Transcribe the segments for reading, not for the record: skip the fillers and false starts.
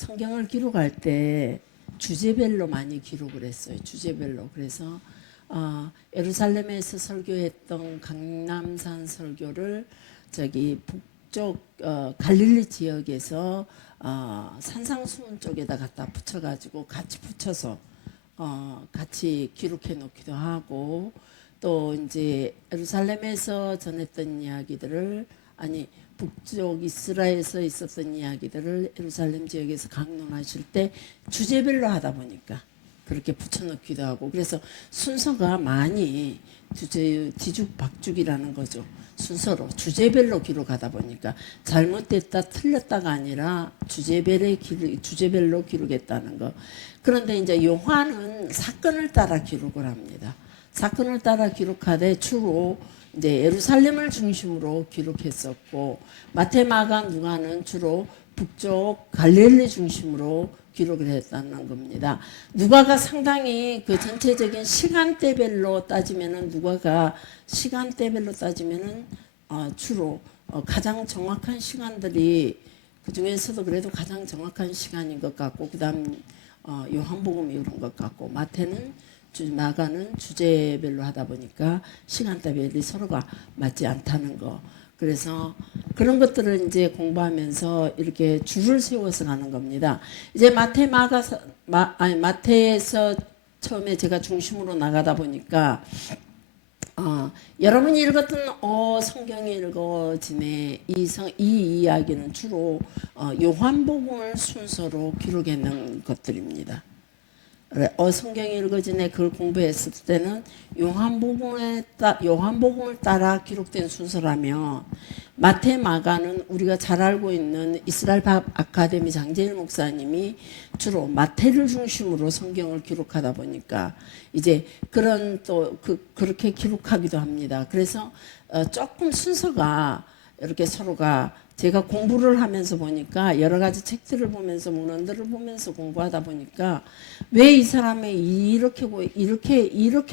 성경을 기록할 때 주제별로 많이 기록을 했어요. 주제별로. 그래서 예루살렘에서 설교했던 강남산 설교를 저기 북쪽 갈릴리 지역에서 산상수훈 쪽에다 갖다 붙여가지고 같이 붙여서 같이 기록해 놓기도 하고, 또 이제 예루살렘에서 전했던 이야기들을, 아니 북쪽 이스라엘에서 있었던 이야기들을 예루살렘 지역에서 강론하실 때 주제별로 하다 보니까 그렇게 붙여넣기도 하고, 그래서 순서가 많이 뒤죽박죽이라는 거죠. 순서로 주제별로 기록하다 보니까 잘못됐다 틀렸다가 아니라 주제별로 기록했다는 거. 그런데 이제 요한은 사건을 따라 기록을 합니다. 사건을 따라 기록하되 주로 이제 예루살렘을 중심으로 기록했었고, 마태, 마가, 누가는 주로 북쪽 갈릴리 중심으로 기록을 했다는 겁니다. 누가가 상당히 그 전체적인 시간대별로 따지면은 주로 가장 정확한 시간들이, 그 중에서도 그래도 가장 정확한 시간인 것 같고, 그다음 요한복음이 이런 것 같고, 마가는 주제별로 하다 보니까 시간대별이 서로가 맞지 않다는 거. 그래서 그런 것들을 이제 공부하면서 이렇게 줄을 세워서 가는 겁니다. 이제 마태에서 처음에 제가 중심으로 나가다 보니까 여러분이 읽었던 성경이 읽어지네, 이 이야기는 주로 요한복음을 순서로 기록해 놓은 것들입니다. 성경이 읽어지네 그걸 공부했을 때는 요한복음을 따라 기록된 순서라면, 마태, 마가는 우리가 잘 알고 있는 이스라엘 밥 아카데미 장재일 목사님이 주로 마태를 중심으로 성경을 기록하다 보니까 이제 그렇게 기록하기도 합니다. 그래서 조금 순서가 이렇게 서로가, 제가 공부를 하면서 보니까 여러 가지 책들을 보면서 문헌들을 보면서 공부하다 보니까 왜 이 사람이 이렇게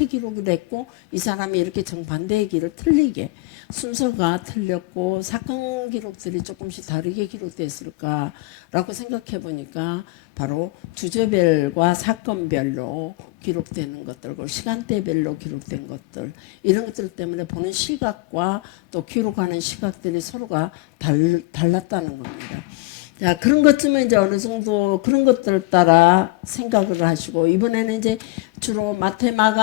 기록을 했고 이 사람이 이렇게 정반대의 길을 틀리게, 순서가 틀렸고 사건 기록들이 조금씩 다르게 기록됐을까라고 생각해 보니까 바로 주제별과 사건별로 기록되는 것들, 시간대별로 기록된 것들, 이런 것들 때문에 보는 시각과 또 기록하는 시각들이 서로가 달랐다는 겁니다. 자, 그런 것쯤은 이제 어느 정도 그런 것들 따라 생각을 하시고, 이번에는 이제 주로 마태복음에서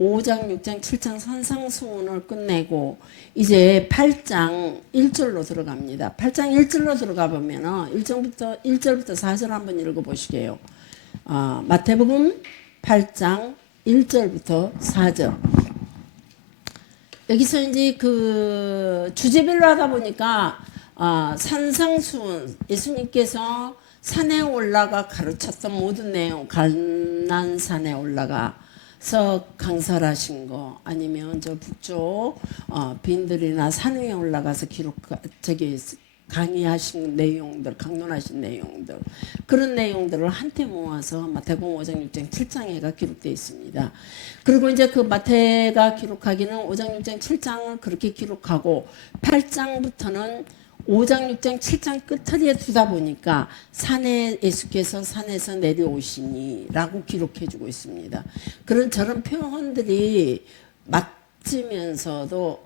5장, 6장, 7장 산상수훈을 끝내고 이제 8장 1절로 들어갑니다. 8장 1절로 들어가 보면은 1절부터 4절 한번 읽어 보시게요. 마태복음 8장 1절부터 4절. 여기서 이제 그 주제별로 하다 보니까 산상수훈, 예수님께서 산에 올라가 가르쳤던 모든 내용, 갈난산에 올라가서 강사를 하신 거, 아니면 저 북쪽 빈들이나 산 위에 올라가서 강의하신 내용들, 강론하신 내용들, 그런 내용들을 한테 모아서 마태복음 5장, 6장, 7장에가 기록되어 있습니다. 그리고 이제 그 마태가 기록하기는 5장, 6장, 7장을 그렇게 기록하고 8장부터는 5장, 6장, 7장 끝처리에 두다 보니까 예수께서 산에서 내려오시니라고 기록해주고 있습니다. 저런 표현들이 맞으면서도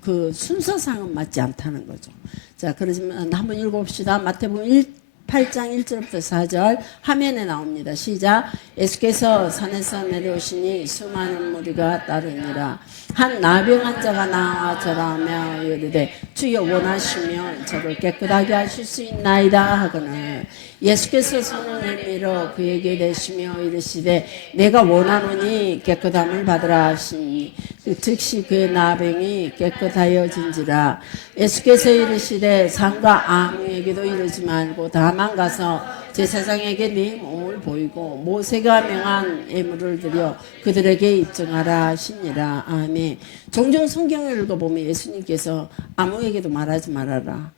그 순서상은 맞지 않다는 거죠. 자, 그러면 한번 읽어봅시다. 마태복음 8장 1절부터 4절 화면에 나옵니다. 시작. 예수께서 산에서 내려오시니 수많은 무리가 따르니라. 한 나병한 자가 나와 절하며 이르되 주여 원하시면 저를 깨끗하게 하실 수 있나이다 하거늘 예수께서 손을 내밀어 그에게 대시며 이르시되 내가 원하노니 깨끗함을 받으라 하시니 즉시 그의 나병이 깨끗하여진지라. 예수께서 이르시되 산과 아무에게도 이르지 말고 다만 가서 제사장에게 네 몸을 보이고 모세가 명한 예물을 드려 그들에게 입증하라 하시니라. 아멘. 종종 성경을 읽어보면 예수님께서 아무에게도 말하지 말아라,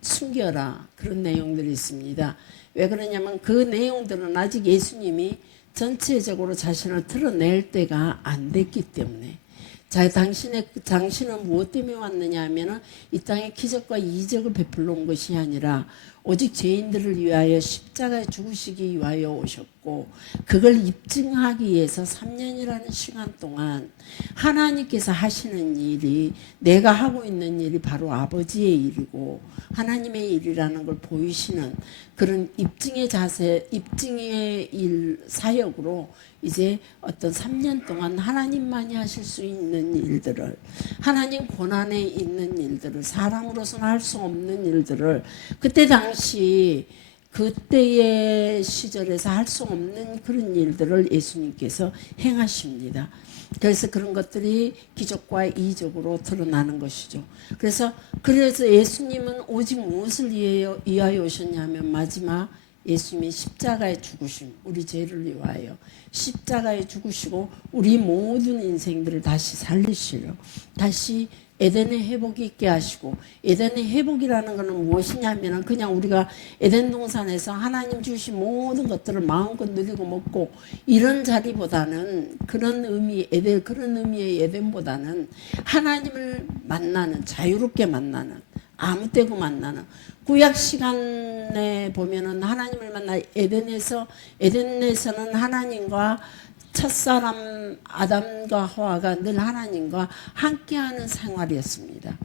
숨겨라, 그런 내용들이 있습니다. 왜 그러냐면 그 내용들은 아직 예수님이 전체적으로 자신을 드러낼 때가 안 됐기 때문에, 당신은 무엇 때문에 왔느냐 하면은 이 땅에 기적과 이적을 베풀러 온 것이 아니라 오직 죄인들을 위하여 십자가에 죽으시기 위하여 오셨고, 그걸 입증하기 위해서 3년이라는 시간 동안 하나님께서 하시는 일이, 내가 하고 있는 일이 바로 아버지의 일이고 하나님의 일이라는 걸 보이시는 그런 입증의 일 사역으로 이제 어떤 3년 동안 하나님만이 하실 수 있는 일들을, 하나님 권한에 있는 일들을, 사람으로서는 할 수 없는 일들을 그때의 시절에서 할 수 없는 그런 일들을 예수님께서 행하십니다. 그래서 그런 것들이 기적과 이적으로 드러나는 것이죠. 그래서 예수님은 오직 무엇을 위하여 오셨냐면, 마지막 예수님이 십자가에 죽으심, 우리 죄를 위하여 십자가에 죽으시고 우리 모든 인생들을 다시 살리시려, 다시 에덴의 회복이 있게 하시고, 에덴의 회복이라는 것은 무엇이냐면 그냥 우리가 에덴 동산에서 하나님 주신 모든 것들을 마음껏 누리고 먹고 이런 자리보다는, 그런 의미의 에덴보다는 하나님을 만나는, 자유롭게 만나는, 아무 때고 만나는, 구약 시간에 보면은 하나님을 만나 에덴에서는 하나님과 첫사람 아담과 하와가 늘 하나님과 함께하는 생활이었습니다.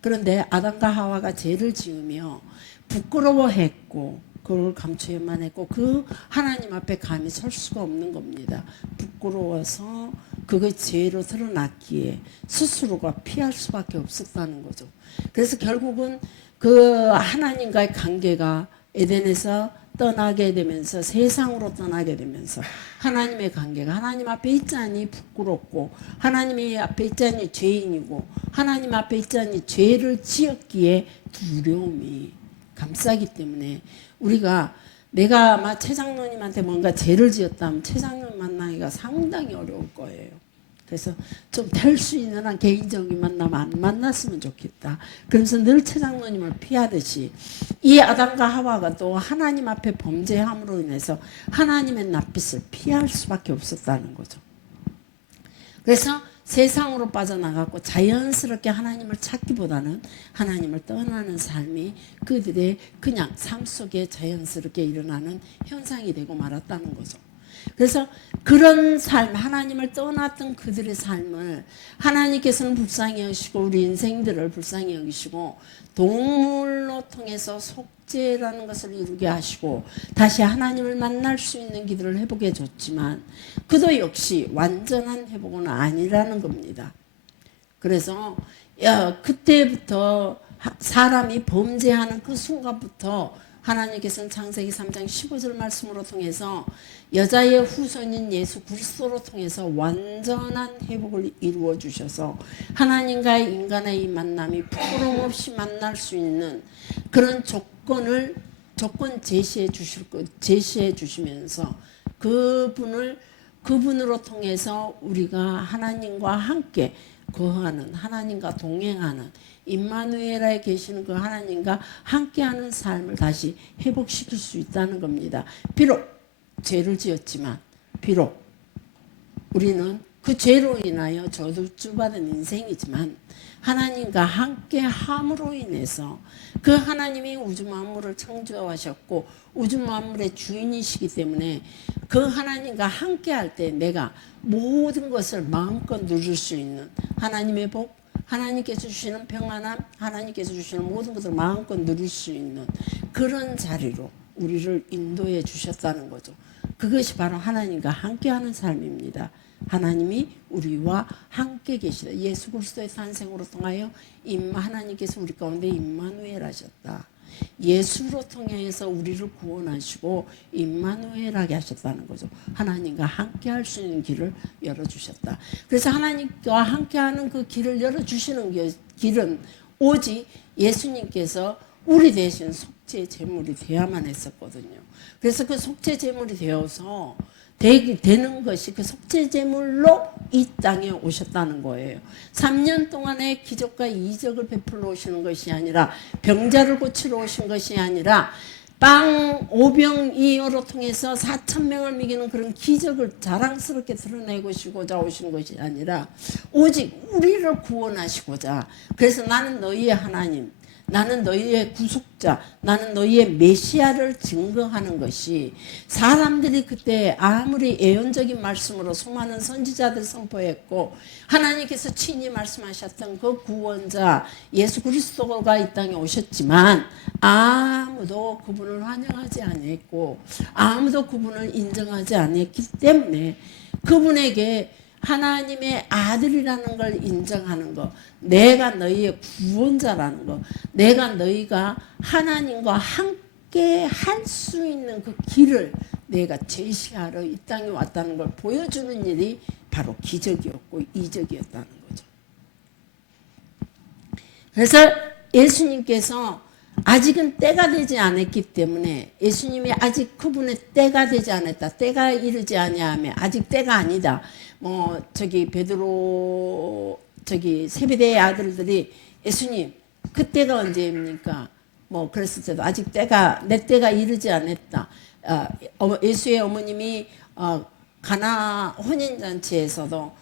그런데 아담과 하와가 죄를 지으며 부끄러워했고 그걸 감추어야만 했고, 그 하나님 앞에 감히 설 수가 없는 겁니다. 부끄러워서 그의 죄로 드러났기에 스스로가 피할 수밖에 없었다는 거죠. 그래서 결국은 그 하나님과의 관계가 에덴에서 떠나게 되면서, 세상으로 떠나게 되면서 하나님의 관계가, 하나님 앞에 있자니 부끄럽고 하나님 앞에 있자니 죄인이고 하나님 앞에 있자니 죄를 지었기에 두려움이 감싸기 때문에, 내가 아마 최 장로님한테 뭔가 죄를 지었다면 최 장로님 만나기가 상당히 어려울 거예요. 그래서 좀 될 수 있는 한 개인적인 만남 안 만났으면 좋겠다. 그러면서 늘 최 장로님을 피하듯이 이 아담과 하와가 또 하나님 앞에 범죄함으로 인해서 하나님의 낯빛을 피할 수밖에 없었다는 거죠. 그래서 세상으로 빠져나갔고 자연스럽게 하나님을 찾기보다는 하나님을 떠나는 삶이 그들의 그냥 삶 속에 자연스럽게 일어나는 현상이 되고 말았다는 거죠. 그래서 그런 삶, 하나님을 떠났던 그들의 삶을 하나님께서는 불쌍히 여기시고 우리 인생들을 불쌍히 여기시고 동물로 통해서 속죄라는 것을 이루게 하시고 다시 하나님을 만날 수 있는 기도를 회복해 줬지만 그도 역시 완전한 회복은 아니라는 겁니다. 그래서 그때부터 사람이 범죄하는 그 순간부터 하나님께서는 창세기 3장 15절 말씀으로 통해서 여자의 후손인 예수 그리스도로 통해서 완전한 회복을 이루어 주셔서 하나님과의 인간의 이 만남이 부끄럼 없이 만날 수 있는 그런 조건 제시해 주시면서 그분으로 통해서 우리가 하나님과 함께 거하는, 하나님과 동행하는, 임마누엘에 계시는 그 하나님과 함께하는 삶을 다시 회복시킬 수 있다는 겁니다. 비록 죄를 지었지만, 비록 우리는 그 죄로 인하여 저주받은 인생이지만 하나님과 함께함으로 인해서 그 하나님이 우주 만물을 창조하셨고 우주 만물의 주인이시기 때문에 그 하나님과 함께할 때 내가 모든 것을 마음껏 누릴 수 있는 하나님의 복, 하나님께서 주시는 평안함, 하나님께서 주시는 모든 것을 마음껏 누릴 수 있는 그런 자리로 우리를 인도해 주셨다는 거죠. 그것이 바로 하나님과 함께하는 삶입니다. 하나님이 우리와 함께 계시다. 예수 그리스도의 탄생으로 통하여 하나님께서 우리 가운데 임마누엘 하셨다. 예수로 통해서 우리를 구원하시고 임마누엘하게 하셨다는 거죠. 하나님과 함께 할 수 있는 길을 열어주셨다. 그래서 하나님과 함께하는 그 길을 열어주시는 길은 오직 예수님께서 우리 대신 속죄 제물이 되어야만 했었거든요. 그래서 그 속죄 제물이 되어서 되는 것이 그 속죄 제물로 이 땅에 오셨다는 거예요. 3년 동안의 기적과 이적을 베풀러 오시는 것이 아니라 병자를 고치러 오신 것이 아니라 빵 5병2어로 통해서 4,000명을 먹이는 그런 기적을 자랑스럽게 드러내고자 오신 것이 아니라 오직 우리를 구원하시고자, 그래서 나는 너희의 하나님, 나는 너희의 구속자, 나는 너희의 메시아를 증거하는 것이, 사람들이 그때 아무리 예언적인 말씀으로 수많은 선지자들 선포했고 하나님께서 친히 말씀하셨던 그 구원자 예수 그리스도가 이 땅에 오셨지만 아무도 그분을 환영하지 않았고 아무도 그분을 인정하지 않았기 때문에 그분에게 하나님의 아들이라는 걸 인정하는 거, 내가 너희의 구원자라는 거, 내가 너희가 하나님과 함께 할 수 있는 그 길을 내가 제시하러 이 땅에 왔다는 걸 보여주는 일이 바로 기적이었고 이적이었다는 거죠. 그래서 예수님께서 아직은 때가 되지 않았기 때문에, 예수님이 아직 그분의 때가 되지 않았다, 때가 이르지 아니하며 아직 때가 아니다, 뭐 저기 베드로 저기 세베대의 아들들이 예수님 그때가 언제입니까? 뭐 그랬을 때도 아직 때가 내 때가 이르지 않았다. 예수의 어머님이 가나 혼인잔치에서도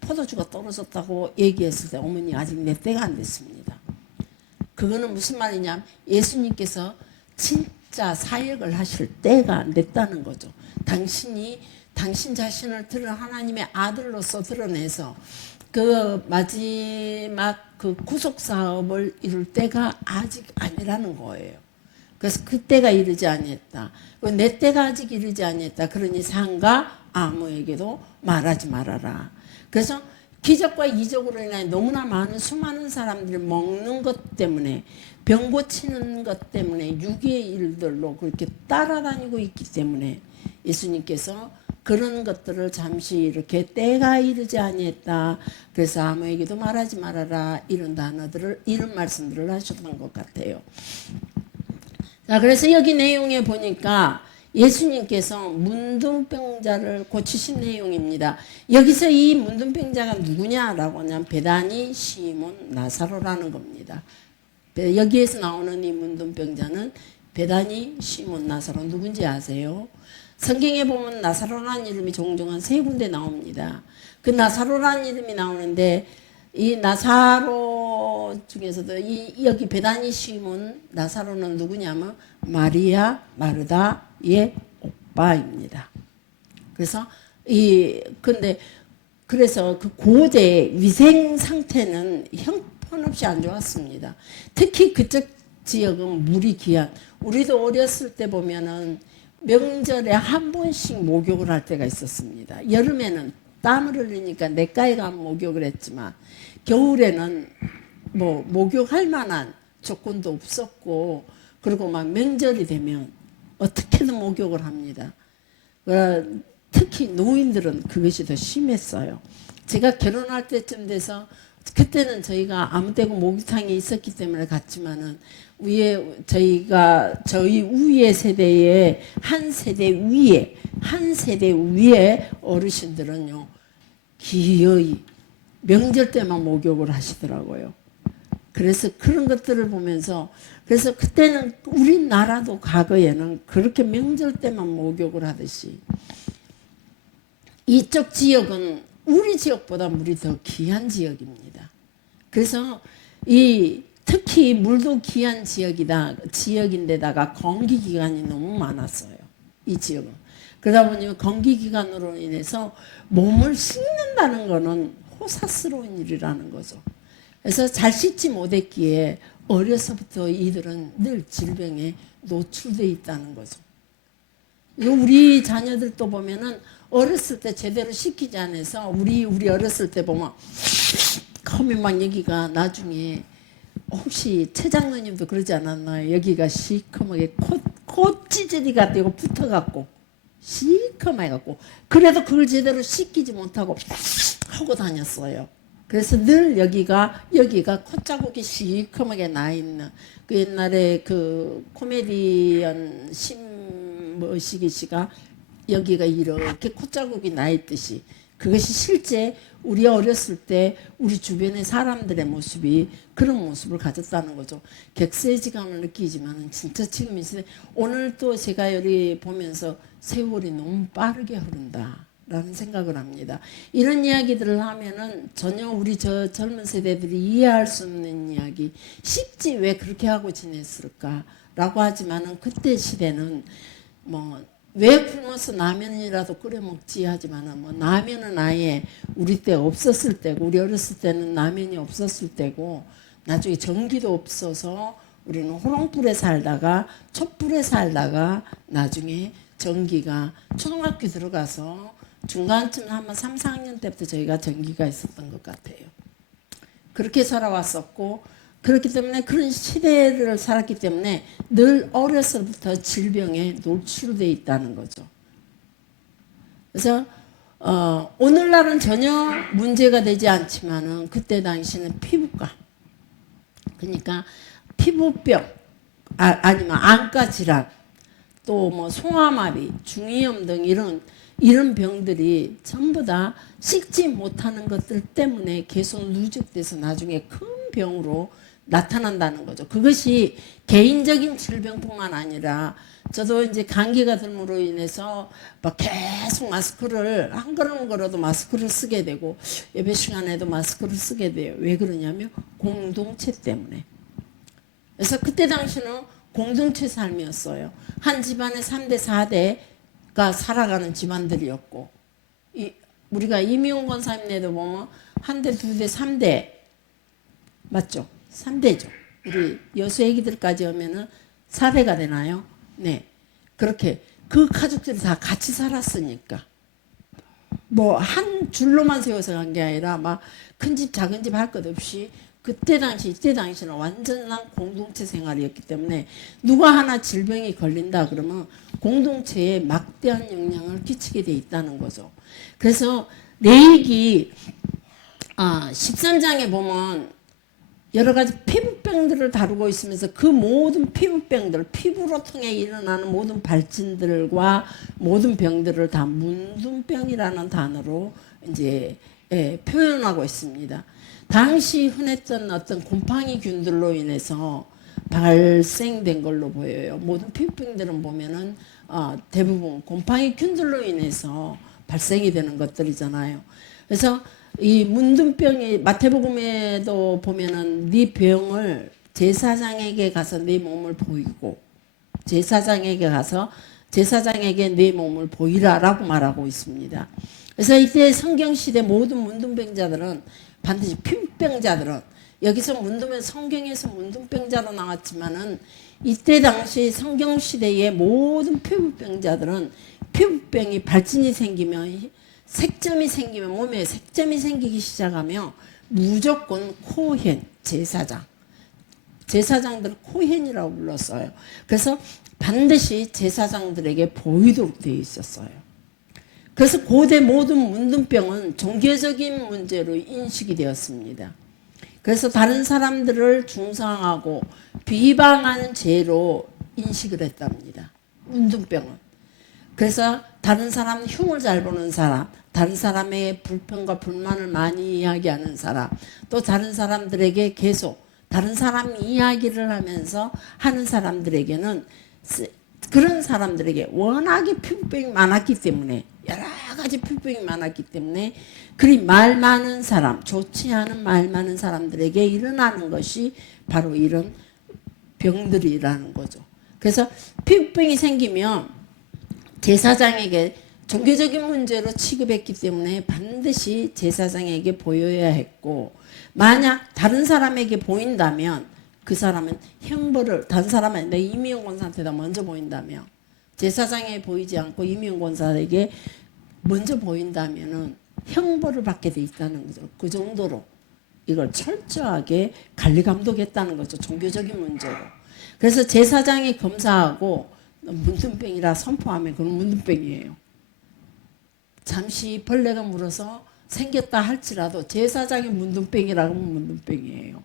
포도주가 떨어졌다고 얘기했을 때 어머니 아직 내 때가 안 됐습니다. 그거는 무슨 말이냐, 예수님께서 진짜 사역을 하실 때가 안 됐다는 거죠. 당신 자신을 하나님의 아들로서 드러내서 그 마지막 그 구속 사업을 이룰 때가 아직 아니라는 거예요. 그래서 그때가 이르지 아니했다. 내 때가 아직 이르지 아니했다. 그러니 상가 아무에게도 말하지 말아라. 그래서 기적과 이적으로 인해 너무나 많은 수많은 사람들이 먹는 것 때문에, 병 고치는 것 때문에, 유기의 일들로 그렇게 따라다니고 있기 때문에 예수님께서 그런 것들을 잠시 이렇게 때가 이르지 아니했다, 그래서 아무에게도 말하지 말아라, 이런 단어들을, 이런 말씀들을 하셨던 것 같아요. 자, 그래서 여기 내용에 보니까 예수님께서 문둥병자를 고치신 내용입니다. 여기서 이 문둥병자가 누구냐라고 하면 베다니 시몬 나사로라는 겁니다. 여기에서 나오는 이 문둥병자는 베다니 시몬 나사로, 누군지 아세요? 성경에 보면 나사로라는 이름이 종종 한 3군데 나옵니다. 그 나사로라는 이름이 나오는데 이 나사로 중에서도 여기 베다니 시몬 나사로는 누구냐면 마리아 마르다의 오빠입니다. 그래서 그래서 그 고대 위생 상태는 형편없이 안 좋았습니다. 특히 그쪽 지역은 물이 귀한, 우리도 어렸을 때 보면은 명절에 한 번씩 목욕을 할 때가 있었습니다. 여름에는 땀을 흘리니까 냇가에 가면 목욕을 했지만 겨울에는 뭐 목욕할 만한 조건도 없었고, 그리고 막 명절이 되면 어떻게든 목욕을 합니다. 특히 노인들은 그것이 더 심했어요. 제가 결혼할 때쯤 돼서, 그때는 저희가 아무 때고 목욕탕이 있었기 때문에 갔지만은 저희 위의 세대의 한 세대 위에 어르신들은요 기어이 명절 때만 목욕을 하시더라고요. 그래서 그런 것들을 보면서, 그래서 그때는 우리나라도 과거에는 그렇게 명절 때만 목욕을 하듯이 이쪽 지역은 우리 지역보다 물이 더 귀한 지역입니다. 그래서 특히 물도 귀한 지역인데다가 건기 기간이 너무 많았어요. 이 지역은. 그러다 보니 건기 기간으로 인해서 몸을 씻는다는 거는 호사스러운 일이라는 거죠. 그래서 잘 씻지 못했기에 어려서부터 이들은 늘 질병에 노출되어 있다는 거죠. 우리 자녀들도 보면은 어렸을 때 제대로 씻기지 않아서 우리 어렸을 때 보면 커면 막 여기가 나중에, 혹시 최 장로님도 그러지 않았나요? 여기가 시커멓게 코 찌질이가 되고 붙어갖고 시커멓게 갖고, 그래도 그걸 제대로 씻기지 못하고 하고 다녔어요. 그래서 늘 여기가 콧자국이 시커멓게 나 있는, 그 옛날에 그 코미디언 신머시기 씨가 여기가 이렇게 콧자국이 나 있듯이 그것이 실제 우리 어렸을 때 우리 주변의 사람들의 모습이 그런 모습을 가졌다는 거죠. 객세지감을 느끼지만 진짜 지금 이 시대 오늘 또 제가 여기 보면서 세월이 너무 빠르게 흐른다 라는 생각을 합니다. 이런 이야기들을 하면은 전혀 우리 저 젊은 세대들이 이해할 수 없는 이야기, 쉽지 왜 그렇게 하고 지냈을까 라고 하지만은 그때 시대는 뭐 왜 굶어서 라면이라도 끓여 먹지 하지만은 뭐 라면은 아예 우리 때 없었을 때고, 우리 어렸을 때는 라면이 없었을 때고, 나중에 전기도 없어서 우리는 호롱불에 살다가 촛불에 살다가 나중에 전기가 초등학교 들어가서 중간쯤 아마 3, 4학년 때부터 저희가 전기가 있었던 것 같아요. 그렇게 살아왔었고, 그렇기 때문에 그런 시대를 살았기 때문에 늘 어려서부터 질병에 노출되어 있다는 거죠. 그래서 오늘날은 전혀 문제가 되지 않지만은 그때 당시는 피부과, 그러니까 피부병, 아니면 안과 질환, 또 뭐 송화마비, 중이염 등 이런 병들이 전부 다 씻지 못하는 것들 때문에 계속 누적돼서 나중에 큰 병으로 나타난다는 거죠. 그것이 개인적인 질병뿐만 아니라 저도 이제 감기가 들므로 인해서 막 계속 마스크를 한 걸음 걸어도 마스크를 쓰게 되고 예배 시간에도 마스크를 쓰게 돼요. 왜 그러냐면 공동체 때문에. 그래서 그때 당시는 공동체 삶이었어요. 한 집안에 3대 4대가 살아가는 집안들이었고, 우리가 이미용 권사님네도 보면 한 대, 두 대, 3대 맞죠? 3대죠. 우리 여수 애기들까지 오면은 4대가 되나요? 네. 그렇게 그 가족들이 다 같이 살았으니까. 뭐 한 줄로만 세워서 간 게 아니라 막 큰 집 작은 집 할 것 없이 이때 당시는 완전한 공동체 생활이었기 때문에 누가 하나 질병이 걸린다 그러면 공동체에 막대한 영향을 끼치게 돼 있다는 거죠. 그래서 레위기 13장에 보면 여러 가지 피부병들을 다루고 있으면서 그 모든 피부병들, 피부로 통해 일어나는 모든 발진들과 모든 병들을 다 문둥병이라는 단어로 이제 표현하고 있습니다. 당시 흔했던 어떤 곰팡이균들로 인해서 발생된 걸로 보여요. 모든 피부병들은 보면은 대부분 곰팡이균들로 인해서 발생이 되는 것들이잖아요. 그래서 이 문둥병이 마태복음에도 보면은 네 병을 제사장에게 가서 네 몸을 보이고, 제사장에게 가서 제사장에게 네 몸을 보이라라고 말하고 있습니다. 그래서 이때 성경시대 모든 문둥병자들은 반드시 피부병자들은, 여기서 성경에서 문둥병자로 나왔지만은 이때 당시 성경시대의 모든 피부병자들은 피부병이 발진이 생기면, 색점이 생기면, 몸에 색점이 생기기 시작하면 무조건 코헨, 제사장들을 코헨이라고 불렀어요. 그래서 반드시 제사장들에게 보이도록 되어 있었어요. 그래서 고대 모든 문둥병은 종교적인 문제로 인식이 되었습니다. 그래서 다른 사람들을 중상하고 비방하는 죄로 인식을 했답니다. 문둥병은. 그래서 다른 사람 흉을 잘 보는 사람, 다른 사람의 불평과 불만을 많이 이야기하는 사람, 또 다른 사람들에게 계속 다른 사람 이야기를 하면서 하는 사람들에게는, 그런 사람들에게 워낙에 피부병이 많았기 때문에, 여러 가지 피부병이 많았기 때문에 그리 말 많은 사람, 좋지 않은 말 많은 사람들에게 일어나는 것이 바로 이런 병들이라는 거죠. 그래서 피부병이 생기면 제사장에게 종교적인 문제로 취급했기 때문에 반드시 제사장에게 보여야 했고, 만약 다른 사람에게 보인다면 그 사람은 형벌을, 다른 사람한테 이미영 권사한테다 먼저 보인다면, 제사장에 보이지 않고 이미영 권사에게 먼저 보인다면은 형벌을 받게 돼 있다는 거죠. 그 정도로 이걸 철저하게 관리 감독했다는 거죠. 종교적인 문제로. 그래서 제사장이 검사하고 문둥병이라 선포하면 그건 문둥병이에요. 잠시 벌레가 물어서 생겼다 할지라도 제사장이 문둥병이라고 하면 문둥병이에요.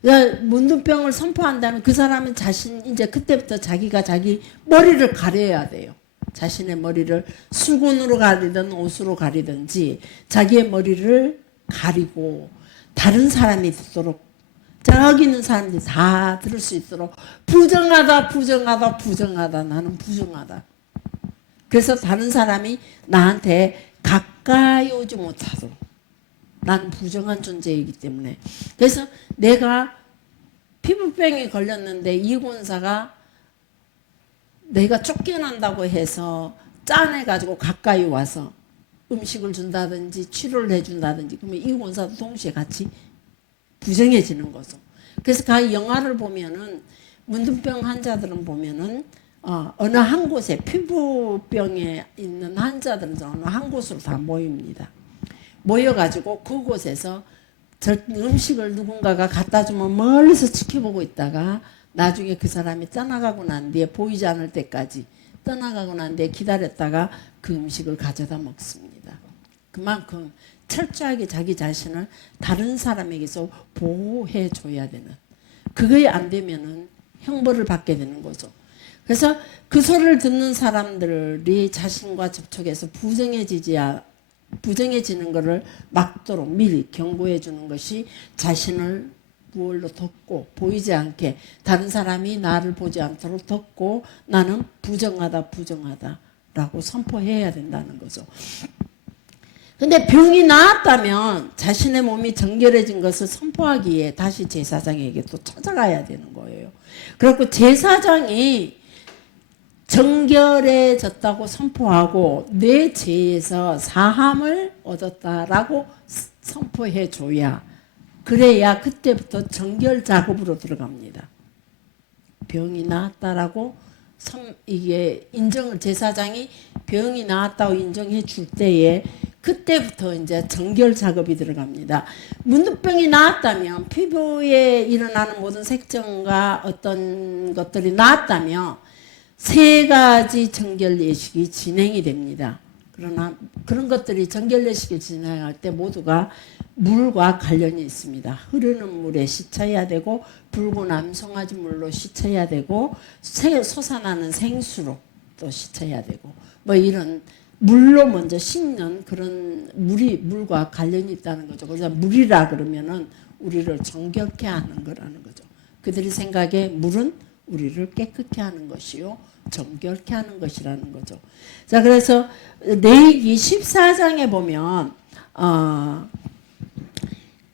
그러니까 문둥병을 선포한다면 그 사람은 이제 그때부터 자기가 자기 머리를 가려야 돼요. 자신의 머리를 수건으로 가리든 옷으로 가리든지 자기의 머리를 가리고 다른 사람이 듣도록 저기 있는 사람들이 다 들을 수 있도록 부정하다 부정하다 부정하다 나는 부정하다. 그래서 다른 사람이 나한테 가까이 오지 못하도록 나는 부정한 존재이기 때문에 그래서 내가 피부병이 걸렸는데 이 권사가 내가 쫓겨난다고 해서 짠해가지고 가까이 와서 음식을 준다든지 치료를 해준다든지 그러면 이 권사도 동시에 같이 부정해지는 거죠. 그래서 그 영화를 보면은 문둥병 환자들은 보면은 어느 한 곳에 피부병에 있는 환자들은 어느 한 곳으로 다 모입니다. 모여가지고 그곳에서 음식을 누군가가 갖다 주면 멀리서 지켜보고 있다가 나중에 그 사람이 떠나가고 난 뒤에 보이지 않을 때까지 떠나가고 난 뒤에 기다렸다가 그 음식을 가져다 먹습니다. 그만큼 철저하게 자기 자신을 다른 사람에게서 보호해 줘야 되는 그게 안 되면은 형벌을 받게 되는 거죠. 그래서 그 소리를 듣는 사람들이 자신과 접촉해서 부정해지는 것을 막도록 미리 경고해 주는 것이 자신을 무얼로 덮고 보이지 않게 다른 사람이 나를 보지 않도록 덮고 나는 부정하다라고 선포해야 된다는 거죠. 근데 병이 나았다면 자신의 몸이 정결해진 것을 선포하기에 다시 제사장에게 또 찾아가야 되는 거예요. 그래서 제사장이 정결해졌다고 선포하고 내 죄에서 사함을 얻었다라고 선포해 줘야 그래야 그때부터 정결 작업으로 들어갑니다. 병이 나았다라고 이게 인정을 제사장이 병이 나았다고 인정해 줄 때에 그때부터 이제 정결 작업이 들어갑니다. 문둥병이 나았다면 피부에 일어나는 모든 색정과 어떤 것들이 나았다면 3가지 정결 예식이 진행이 됩니다. 그러나 그런 것들이 정결 예식을 진행할 때 모두가 물과 관련이 있습니다. 흐르는 물에 씻어야 되고 붉은 암송아지 물로 씻어야 되고 솟아나는 생수로 또 씻어야 되고 뭐 이런 물로 먼저 씻는 그런 물과 관련이 있다는 거죠. 그래서 물이라 그러면은 우리를 정결케 하는 거라는 거죠. 그들이 생각에 물은 우리를 깨끗게 하는 것이요 정결케 하는 것이라는 거죠. 자, 그래서 레위기 14장에 보면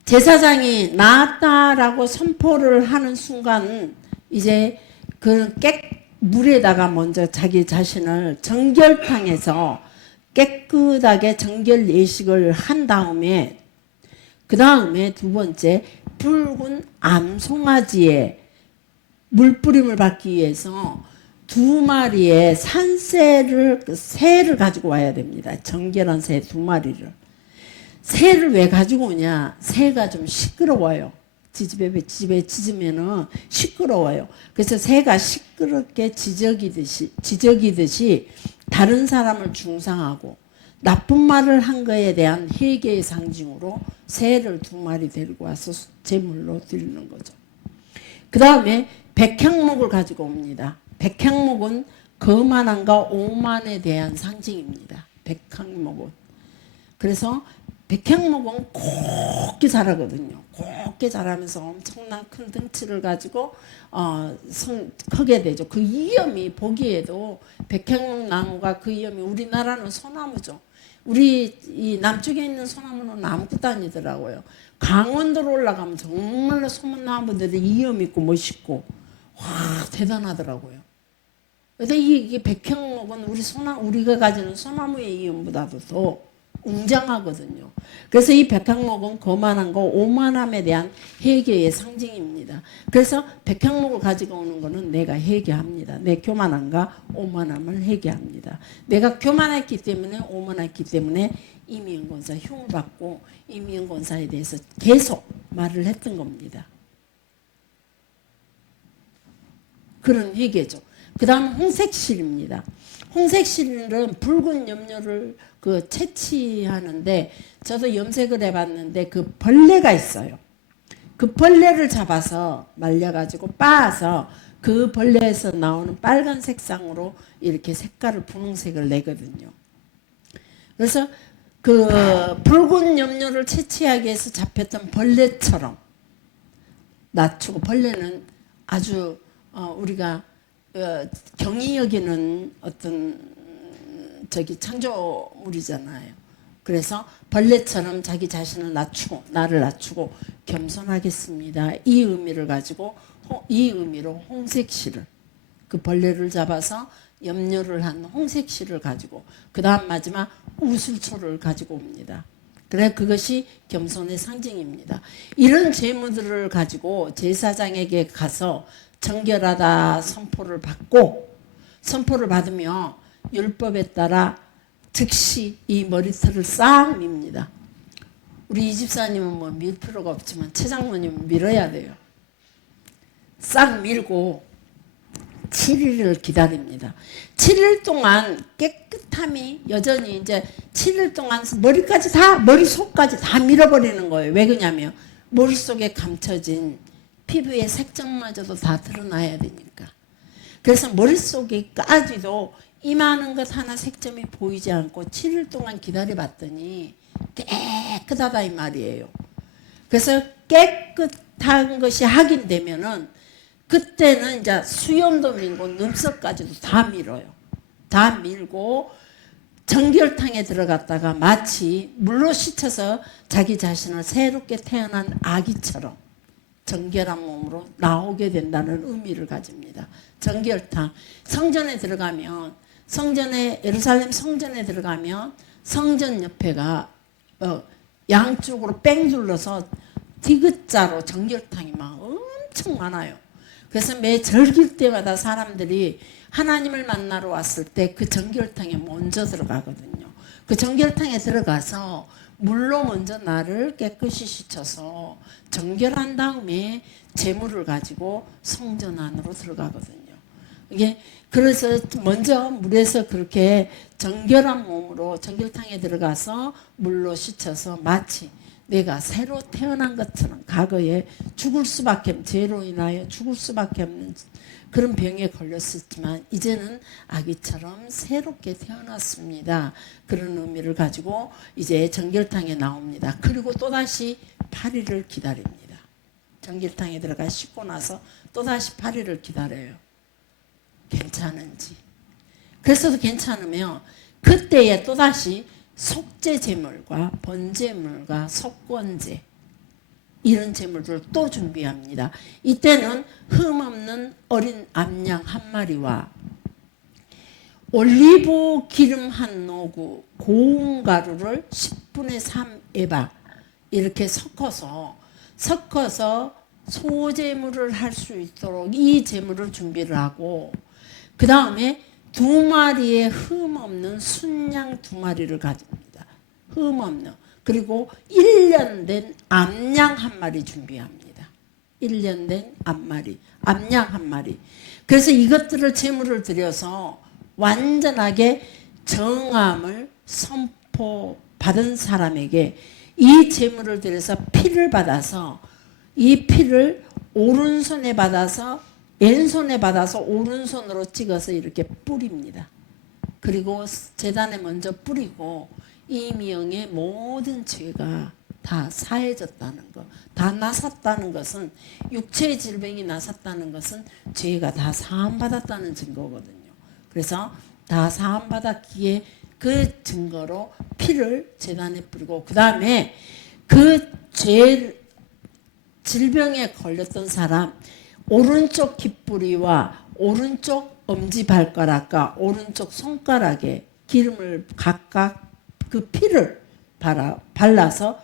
제사장이 나았다라고 선포를 하는 순간 이제 그 물에다가 먼저 자기 자신을 정결탕에서 깨끗하게 정결 예식을 한 다음에 그 다음에 두 번째 붉은 암송아지에 물뿌림을 받기 위해서 2마리의 새를 가지고 와야 됩니다. 정결한 새 2마리를. 새를 왜 가지고 오냐? 새가 좀 시끄러워요. 집에 짖으면은 시끄러워요. 그래서 새가 시끄럽게 지저귀듯이 다른 사람을 중상하고 나쁜 말을 한 거에 대한 회개의 상징으로 새를 2마리 데리고 와서 제물로 드리는 거죠. 그 다음에 백향목을 가지고 옵니다. 백향목은 거만함과 오만에 대한 상징입니다. 백향목은. 그래서 백향목은 곱게 자라거든요. 곱게 자라면서 엄청난 큰 덩치를 가지고 크게 되죠. 그 이염이 보기에도 백향목 나무가 그 이염이 우리나라는 소나무죠. 우리 이 남쪽에 있는 소나무는 아무것도 아니더라고요. 강원도로 올라가면 정말로 소나무들이 이염 있고 멋있고 와 대단하더라고요. 근데 이게 백향목은 우리가 가지는 소나무의 이염보다도 더 웅장하거든요. 그래서 이 백향목은 거만함과 오만함에 대한 회개의 상징입니다. 그래서 백향목을 가지고 오는 것은 내가 회개합니다. 내 교만함과 오만함을 회개합니다. 내가 교만했기 때문에 오만했기 때문에 이미영 권사 흉을 받고 이미영 권사에 대해서 계속 말을 했던 겁니다. 그런 회개죠. 그 다음 홍색실입니다. 홍색실은 붉은 염료를 채취하는데 저도 염색을 해봤는데 그 벌레가 있어요. 그 벌레를 잡아서 말려가지고 빻아서 그 벌레에서 나오는 빨간 색상으로 이렇게 색깔을 분홍색을 내거든요. 그래서 그 붉은 염료를 채취하기 위해서 잡혔던 벌레처럼 낮추고, 벌레는 아주 우리가 경이 여기는 어떤 창조물이잖아요. 그래서 벌레처럼 자기 자신을 낮추고, 나를 낮추고 겸손하겠습니다. 이 의미를 가지고, 이 의미로 홍색실을, 그 벌레를 잡아서 염료를 한 홍색실을 가지고, 그 다음 마지막 우슬초를 가지고 옵니다. 그래, 그것이 겸손의 상징입니다. 이런 제물들을 가지고 제사장에게 가서 정결하다 선포를 받고, 선포를 받으며 율법에 따라 즉시 이 머리털을 싹 밉니다. 우리 이 집사님은 뭐 밀 필요가 없지만 최장모님은 밀어야 돼요. 싹 밀고 7일을 기다립니다. 7일 동안 깨끗함이 여전히 이제 7일 동안 머리까지 다, 머리속까지 다 밀어버리는 거예요. 왜 그러냐면 머릿속에 감춰진 피부의 색점마저도 다 드러나야 되니까. 그래서 머릿속에까지도 이만한 것 하나 색점이 보이지 않고 7일 동안 기다려봤더니 깨끗하다 이 말이에요. 그래서 깨끗한 것이 확인되면은 그때는 이제 수염도 밀고 눈썹까지도 다 밀어요. 다 밀고 정결탕에 들어갔다가 마치 물로 씻어서 자기 자신을 새롭게 태어난 아기처럼 정결한 몸으로 나오게 된다는 의미를 가집니다. 정결탕. 성전에 들어가면, 예루살렘 성전에 들어가면 성전 옆에가 양쪽으로 뺑 둘러서 디귿자로 정결탕이 막 엄청 많아요. 그래서 매 절길 때마다 사람들이 하나님을 만나러 왔을 때 그 정결탕에 먼저 들어가거든요. 그 정결탕에 들어가서 물로 먼저 나를 깨끗이 씻어서 정결한 다음에 제물을 가지고 성전 안으로 들어가거든요. 이게 그래서 먼저 물에서 그렇게 정결한 몸으로 정결탕에 들어가서 물로 씻어서 마치 내가 새로 태어난 것처럼, 과거에 죽을 수밖에, 죄로 인하여 죽을 수밖에 없는 그런 병에 걸렸었지만 이제는 아기처럼 새롭게 태어났습니다. 그런 의미를 가지고 이제 정결탕에 나옵니다. 그리고 또다시 8일을 기다립니다. 정결탕에 들어가 씻고 나서 또다시 8일을 기다려요. 괜찮은지. 그래서도 괜찮으면 그때에 또다시 속죄 제물과 번제물과 속건제, 이런 제물들을 또 준비합니다. 이때는 흠없는 어린 암양 한 마리와 올리브 기름 한 노구, 고운 가루를 10분의 3 에바 이렇게 섞어서 소제물을 할 수 있도록 이 제물을 준비를 하고, 그 다음에 2마리의 흠없는 순양 2마리를 가집니다. 흠없는. 그리고 1년 된 암양 1마리 준비합니다. 1년 된 암양 1마리. 그래서 이것들을 제물을 드려서 완전하게 정함을 선포받은 사람에게 이 제물을 드려서 피를 받아서, 이 피를 오른손에 받아서 왼손에 받아서 오른손으로 찍어서 이렇게 뿌립니다. 그리고 제단에 먼저 뿌리고 이 미영의 모든 죄가 다 사해졌다는 것, 다 나섰다는 것은, 육체의 질병이 나섰다는 것은 죄가 다 사함받았다는 증거거든요. 그래서 다 사함받았기에 그 증거로 피를 제단에 뿌리고, 그 다음에 그 질병에 걸렸던 사람 오른쪽 귓부리와 오른쪽 엄지발가락과 오른쪽 손가락에 기름을 각각 그 피를 발라서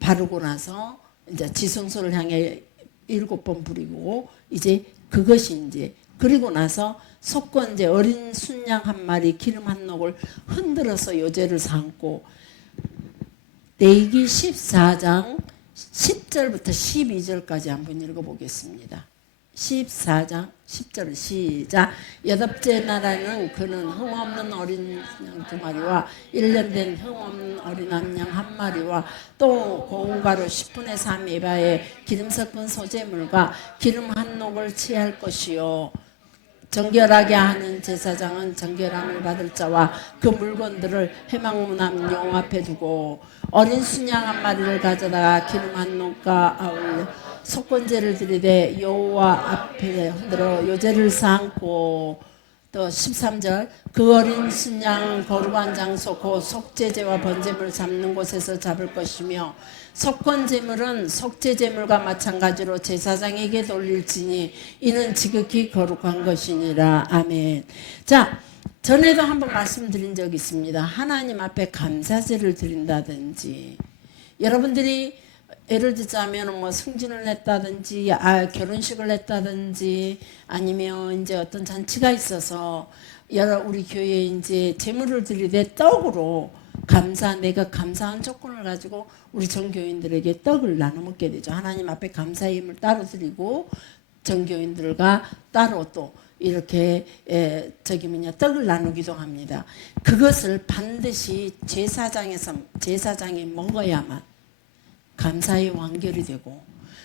바르고 나서 이제 지성소를 향해 7번 부리고, 이제 그것이 이제, 그리고 나서 속건제 어린 순양 1마리 기름 한 녹을 흔들어서 요제를 삼고, 레위기 14장 10절부터 12절까지 한번 읽어보겠습니다. 14장 10절 시작. 여덟째 날에는 그는 흠없는 어린 양 2마리와 1년 된 흠없는 어린 암양 1마리와 또 고운 가루 10분의 3 에바에 기름 섞은 소재물과 기름 한 녹을 취할 것이요. 정결하게 하는 제사장은 정결함을 받을 자와 그 물건들을 회막문 앞 용 앞에 두고 어린 순양 1마리를 가져다가 기름 한 녹과 아울러 속건제를 드리되 여호와 앞에 흔들어 요제를 쌓고 또 13절 그 어린 순양 거룩한 장소 곧 속죄제와 번제물 잡는 곳에서 잡을 것이며 속건제물은 속죄제물과 마찬가지로 제사장에게 돌릴지니 이는 지극히 거룩한 것이니라. 아멘. 자, 전에도 한번 말씀드린 적이 있습니다. 하나님 앞에 감사제를 드린다든지 여러분들이 예를 들자면 뭐 승진을 했다든지 결혼식을 했다든지 아니면 이제 어떤 잔치가 있어서 우리 교회에 이제 제물을 드리되 떡으로 내가 감사한 조건을 가지고 우리 전교인들에게 떡을 나눠 먹게 되죠. 하나님 앞에 감사의 힘을 따로 드리고 전교인들과 따로 또 이렇게 떡을 나누기도 합니다. 그것을 반드시 제사장이 먹어야만 감사의 완결이 되고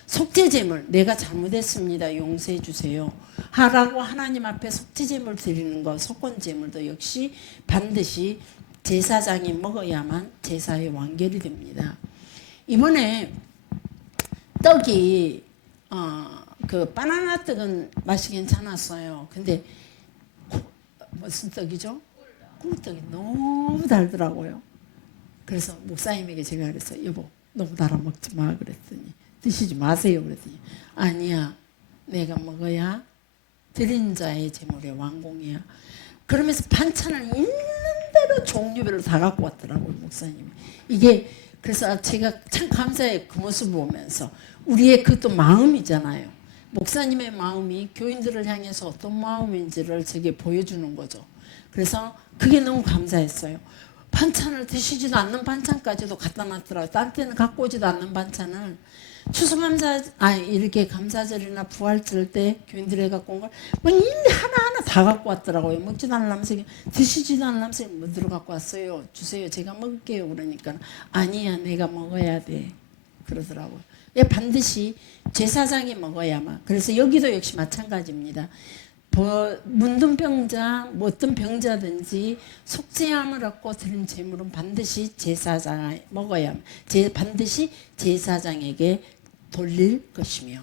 속죄제물 내가 잘못했습니다. 용서해 주세요. 하라고 하나님 앞에 속죄제물 드리는 것 속건제물도 역시 반드시 제사장이 먹어야만 제사의 완결이 됩니다. 이번에 떡이 그 바나나 떡은 맛이 괜찮았어요. 근데 무슨 떡이죠? 꿀떡이 너무 달더라고요. 그래서 목사님에게 제가 그랬어요. 여보 너무 달아 먹지 마 그랬더니 드시지 마세요 그랬더니 아니야 내가 먹어야 드린 자의 제물의 완공이야. 그러면서 반찬을 있는 대로 종류별로 다 갖고 왔더라고요 목사님이. 이게 그래서 제가 참 감사해요. 그 모습을 보면서 우리의 그것도 마음이잖아요. 목사님의 마음이 교인들을 향해서 어떤 마음인지를 제게 보여주는 거죠. 그래서 그게 너무 감사했어요. 반찬을 드시지도 않는 반찬까지도 갖다 놨더라고요. 딴 때는 갖고 오지도 않는 반찬을 이렇게 감사절이나 부활절 때 교인들이 갖고 온 걸 뭐 일일이 하나하나 다 갖고 왔더라고요. 먹지도 않으면서 드시지도 않으면서 뭐 들어 갖고 왔어요. 주세요. 제가 먹을게요. 그러니까 아니야 내가 먹어야 돼. 그러더라고요. 반드시 제사장이 먹어야만. 그래서 여기도 역시 마찬가지입니다. 문둥 병자, 뭐 어떤 병자든지 속죄함을 얻고 드린 제물은 반드시 제사장이 먹어야만. 반드시 제사장에게 돌릴 것이며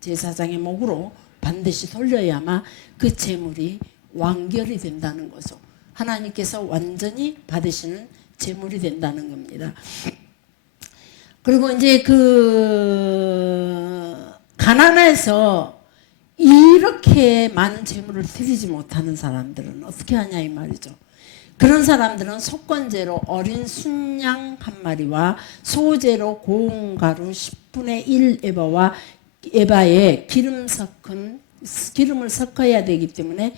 제사장의 목으로 반드시 돌려야만 그 제물이 완결이 된다는 거죠. 하나님께서 완전히 받으시는 제물이 된다는 겁니다. 그리고 이제 가난해서 이렇게 많은 재물을 드리지 못하는 사람들은 어떻게 하냐 이 말이죠. 그런 사람들은 속건제로 어린 순양 1마리와 소제로 고운 가루 10분의 1 에바에 기름을 섞어야 되기 때문에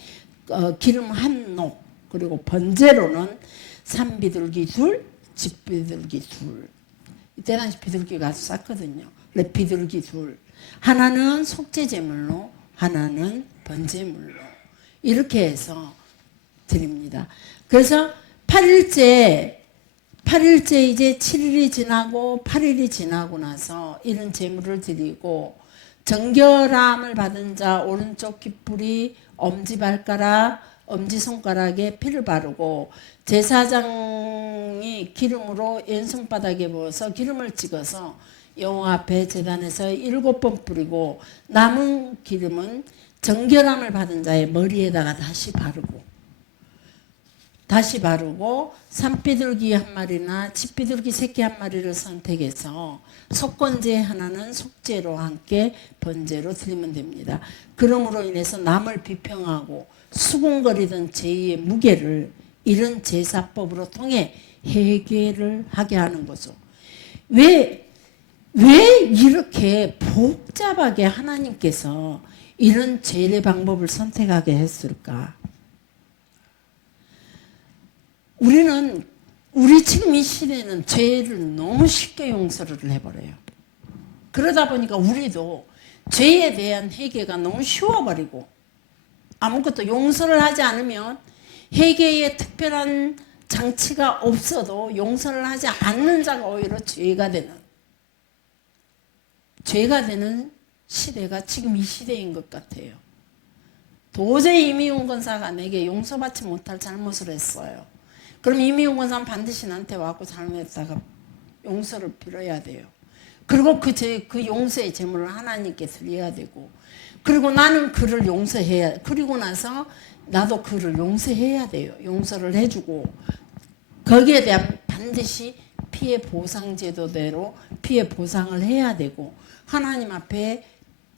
기름 한 녹 그리고 번제로는 산비둘기 2 집비둘기 2 이때 당시 비둘기가 아주 쌌거든요. 비둘기 2 하나는 속죄제물로 하나는 번제물로 이렇게 해서 드립니다. 그래서 8일째 이제 7일이 지나고 8일이 지나고 나서 이런 제물을 드리고 정결함을 받은 자 오른쪽 깃불이 엄지발가락 엄지손가락에 피를 바르고 제사장이 기름으로 왼손바닥에 부어서 기름을 찍어서 여호와 앞에 제단에서 7번 뿌리고 남은 기름은 정결함을 받은 자의 머리에다가 다시 바르고 산비둘기 1마리나 집비둘기 새끼 1마리를 선택해서 속건제 하나는 속죄로 함께 번제로 드리면 됩니다. 그러므로 인해서 남을 비평하고 수군거리던 죄의 무게를 이런 제사법으로 통해 해결을 하게 하는 거죠. 왜 이렇게 복잡하게 하나님께서 이런 제례 방법을 선택하게 했을까? 우리 지금 이 시대는 죄를 너무 쉽게 용서를 해버려요. 그러다 보니까 우리도 죄에 대한 회개가 너무 쉬워버리고 아무것도 용서를 하지 않으면 회개에 특별한 장치가 없어도 용서를 하지 않는 자가 오히려 죄가 되는 시대가 지금 이 시대인 것 같아요. 도저히 이미용 권사가 내게 용서받지 못할 잘못을 했어요. 그럼 이미용 권사는 반드시 나한테 와서 잘못했다가 용서를 빌어야 돼요. 그리고 그 용서의 제물을 하나님께 드려야 되고, 그리고 나는 그를 용서해야, 그리고 나서 나도 그를 용서해야 돼요. 용서를 해주고, 거기에 대한 반드시 피해 보상 제도대로 피해 보상을 해야 되고, 하나님 앞에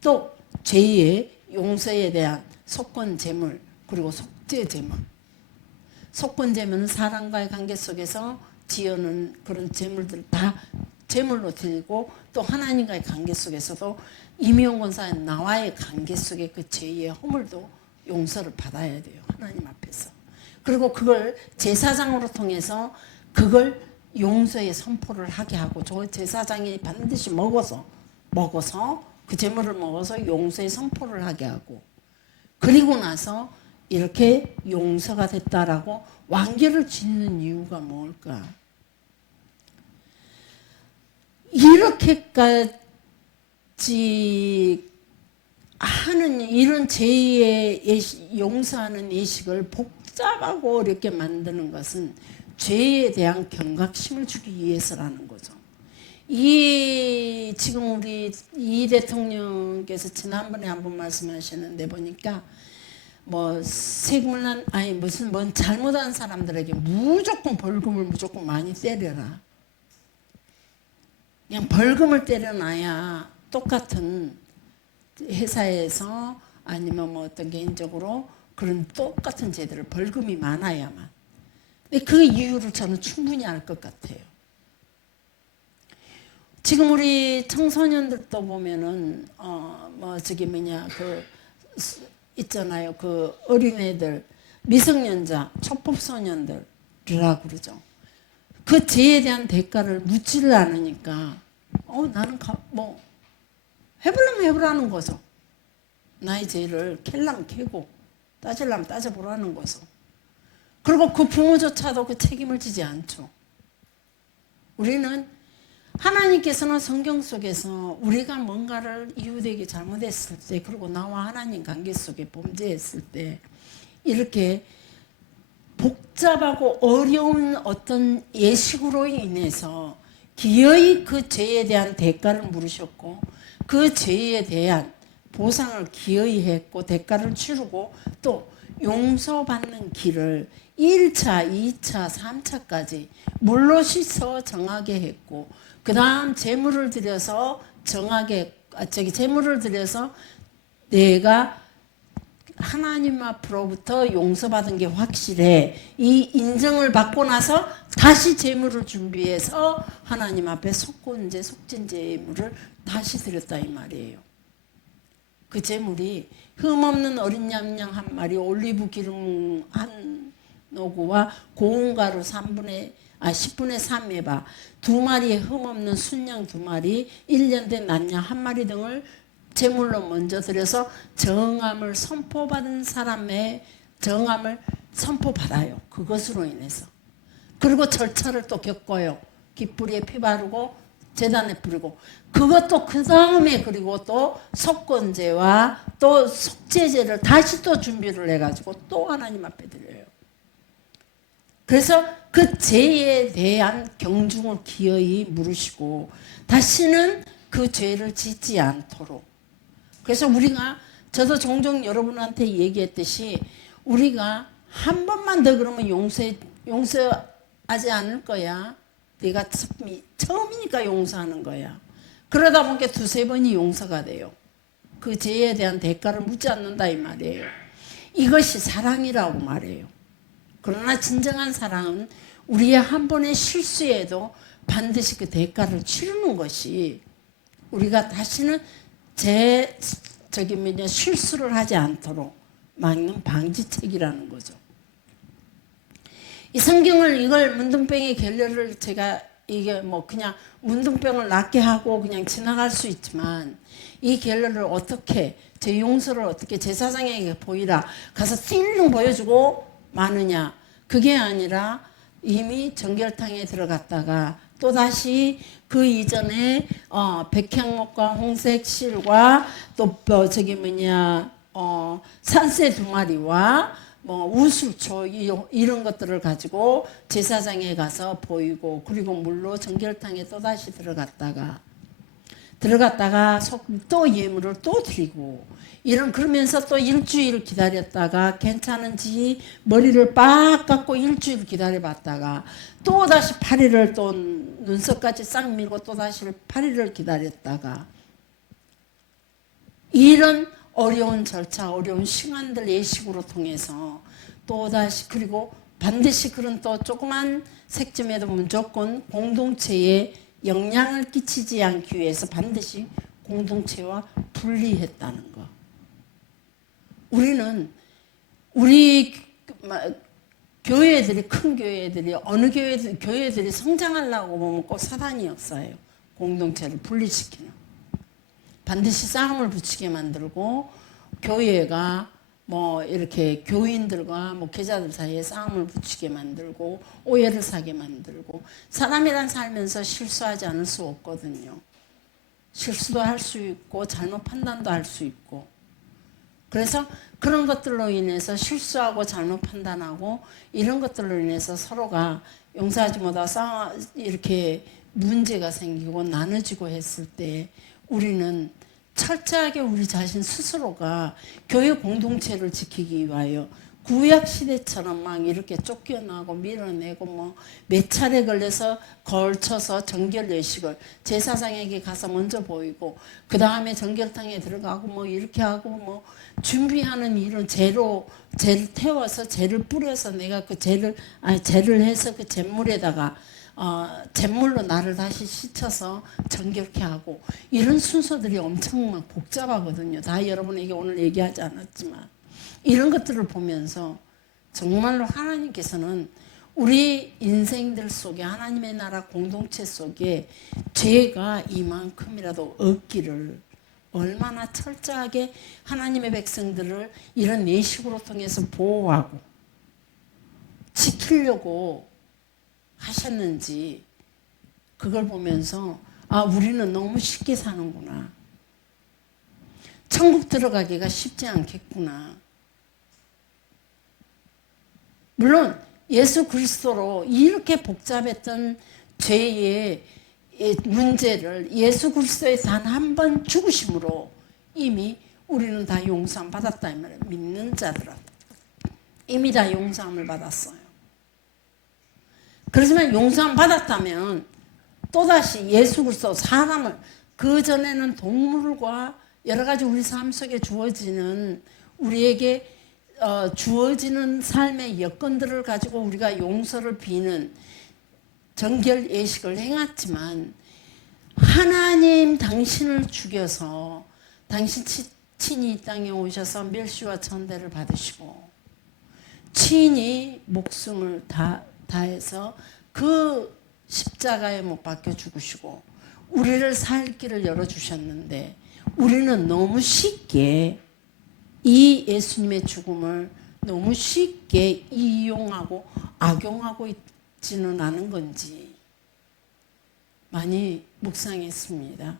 또 죄의 용서에 대한 속건 제물, 그리고 속죄 제물. 속건 제물은 사람과의 관계 속에서 지어는 그런 제물들 다 제물로 드리고, 또 하나님과의 관계 속에서도 이미용 권사의 나와의 관계 속에 그 죄의 허물도 용서를 받아야 돼요. 하나님 앞에서. 그리고 그걸 제사장으로 통해서 그걸 용서의 선포를 하게 하고, 저 제사장이 반드시 먹어서 그 제물을 먹어서 용서의 선포를 하게 하고, 그리고 나서 이렇게 용서가 됐다라고 완결을 짓는 이유가 뭘까? 이렇게까지 하는 이런 죄의 용서하는 예식을 복잡하고 어렵게 만드는 것은 죄에 대한 경각심을 주기 위해서라는 거죠. 지금 우리 이 대통령께서 지난번에 한번 말씀하셨는데 보니까 세금을 뭔 잘못한 사람들에게 무조건 벌금을 무조건 많이 때려라. 그냥 벌금을 때려놔야 똑같은 회사에서 아니면 어떤 개인적으로 그런 똑같은 죄들을 벌금이 많아야만. 근데 그 이유를 저는 충분히 알 것 같아요. 지금 우리 청소년들도 보면은 있잖아요. 그 어린애들, 미성년자, 초법소년들이라고 그러죠. 그 죄에 대한 대가를 묻지를 않으니까 나는 해보려면 해보라는 거죠. 나의 죄를 캘라면 캐고 따지려면 따져보라는 거죠. 그리고 그 부모조차도 그 책임을 지지 않죠. 우리는 하나님께서는 성경 속에서 우리가 뭔가를 이웃에게 잘못했을 때, 그리고 나와 하나님 관계 속에 범죄했을 때 이렇게 복잡하고 어려운 어떤 예식으로 인해서 기어이 그 죄에 대한 대가를 물으셨고, 그 죄에 대한 보상을 기어이 했고 대가를 치르고, 또 용서받는 길을 1차, 2차, 3차까지 물로 씻어 정하게 했고, 그 다음 제물을 드려서 제물을 드려서 내가 하나님 앞으로부터 용서받은 게 확실해, 이 인정을 받고 나서 다시 제물을 준비해서 하나님 앞에 속건제, 속진제물을 다시 드렸다 이 말이에요. 그 제물이 흠없는 어린 양양 한 마리, 올리브 기름 한 노구와 고운 가루 10분의 3에바 2마리의 흠없는 순양 2마리, 1년 된 낫양 1마리 등을 제물로 먼저 드려서 정함을 선포받은 사람의 정함을 선포받아요. 그것으로 인해서. 그리고 절차를 또 겪어요. 깃뿌리에 피 바르고 제단에 뿌리고, 그것도 그 다음에 그리고 또 속건제와 또 속죄제를 다시 또 준비를 해가지고 또 하나님 앞에 드려요. 그래서 그 죄에 대한 경중을 기어이 물으시고 다시는 그 죄를 짓지 않도록. 그래서 저도 종종 여러분한테 얘기했듯이, 우리가 한 번만 더 그러면 용서하지 않을 거야. 네가 처음이니까 용서하는 거야. 그러다 보니까 2-3번이 용서가 돼요. 그 죄에 대한 대가를 묻지 않는다 이 말이에요. 이것이 사랑이라고 말해요. 그러나 진정한 사랑은 우리의 한 번의 실수에도 반드시 그 대가를 치르는 것이, 우리가 다시는 실수를 하지 않도록 막는 방지책이라는 거죠. 이 성경을, 이걸 문둥병의 결례를 제가 이게 뭐 그냥 문둥병을 낫게 하고 그냥 지나갈 수 있지만 이 갤러를 어떻게 제 용서를 어떻게 제사장에게 보이라 가서 찔릉 보여주고 마느냐 그게 아니라 이미 정결탕에 들어갔다가 또다시 그 이전에 백향목과 홍색실과 또 저기 뭐냐 산새 두 마리와 뭐 우술초 이런 것들을 가지고 제사장에 가서 보이고 그리고 물로 정결탕에 또다시 들어갔다가 또 예물을 또 드리고 그러면서 또 일주일 기다렸다가 괜찮은지 머리를 빡 깎고 일주일 기다려봤다가 또다시 8일을 또 눈썹까지 싹 밀고 또다시 8일을 기다렸다가 이런 어려운 절차, 어려운 시간들 예식으로 통해서 또다시 그리고 반드시 그런 또 조그만 색점에도 무조건 공동체에 영향을 끼치지 않기 위해서 반드시 공동체와 분리했다는 거. 우리 교회들이 큰 교회들이 어느 교회들이 성장하려고 보면 꼭 사단이 역사예요. 공동체를 분리시키는. 반드시 싸움을 붙이게 만들고 교회가 뭐 이렇게 교인들과 목회자들 사이에 싸움을 붙이게 만들고 오해를 사게 만들고 사람이란 살면서 실수하지 않을 수 없거든요. 실수도 할 수 있고 잘못 판단도 할 수 있고 그래서 그런 것들로 인해서 실수하고 잘못 판단하고 이런 것들로 인해서 서로가 용서하지 못하고 이렇게 문제가 생기고 나눠지고 했을 때 우리는 철저하게 우리 자신 스스로가 교회 공동체를 지키기 위하여 구약 시대처럼 막 이렇게 쫓겨나고 밀어내고 뭐 몇 차례 걸쳐서 정결 예식을 제사장에게 가서 먼저 보이고 그 다음에 정결탕에 들어가고 뭐 이렇게 하고 뭐 준비하는 일은 재를 태워서 재를 뿌려서 내가 그 재를 해서 그 잿물에다가 잿물로 나를 다시 씻어서 정결케 하고 이런 순서들이 엄청 막 복잡하거든요. 다 여러분에게 오늘 얘기하지 않았지만 이런 것들을 보면서 정말로 하나님께서는 우리 인생들 속에 하나님의 나라 공동체 속에 죄가 이만큼이라도 없기를 얼마나 철저하게 하나님의 백성들을 이런 예식으로 통해서 보호하고 지키려고 하셨는지 그걸 보면서 우리는 너무 쉽게 사는구나. 천국 들어가기가 쉽지 않겠구나. 물론 예수 그리스도로 이렇게 복잡했던 죄의 문제를 예수 그리스도의 단 한 번 죽으심으로 이미 우리는 다 용서함 받았다 이 말이에요. 믿는 자들은 이미 다 용서함을 받았어요. 그렇지만 용서함 받았다면 또다시 예수 그리스도 사람을 그전에는 동물과 여러 가지 우리 삶 속에 주어지는 우리에게 주어지는 삶의 여건들을 가지고 우리가 용서를 비는 정결 예식을 행했지만 하나님 당신을 죽여서 당신 친히 이 땅에 오셔서 멸시와 천대를 받으시고 친히 목숨을 다해서 그 십자가에 못 박혀 죽으시고 우리를 살 길을 열어주셨는데 우리는 너무 쉽게 이 예수님의 죽음을 너무 쉽게 이용하고 악용하고 있지는 않은 건지 많이 묵상했습니다.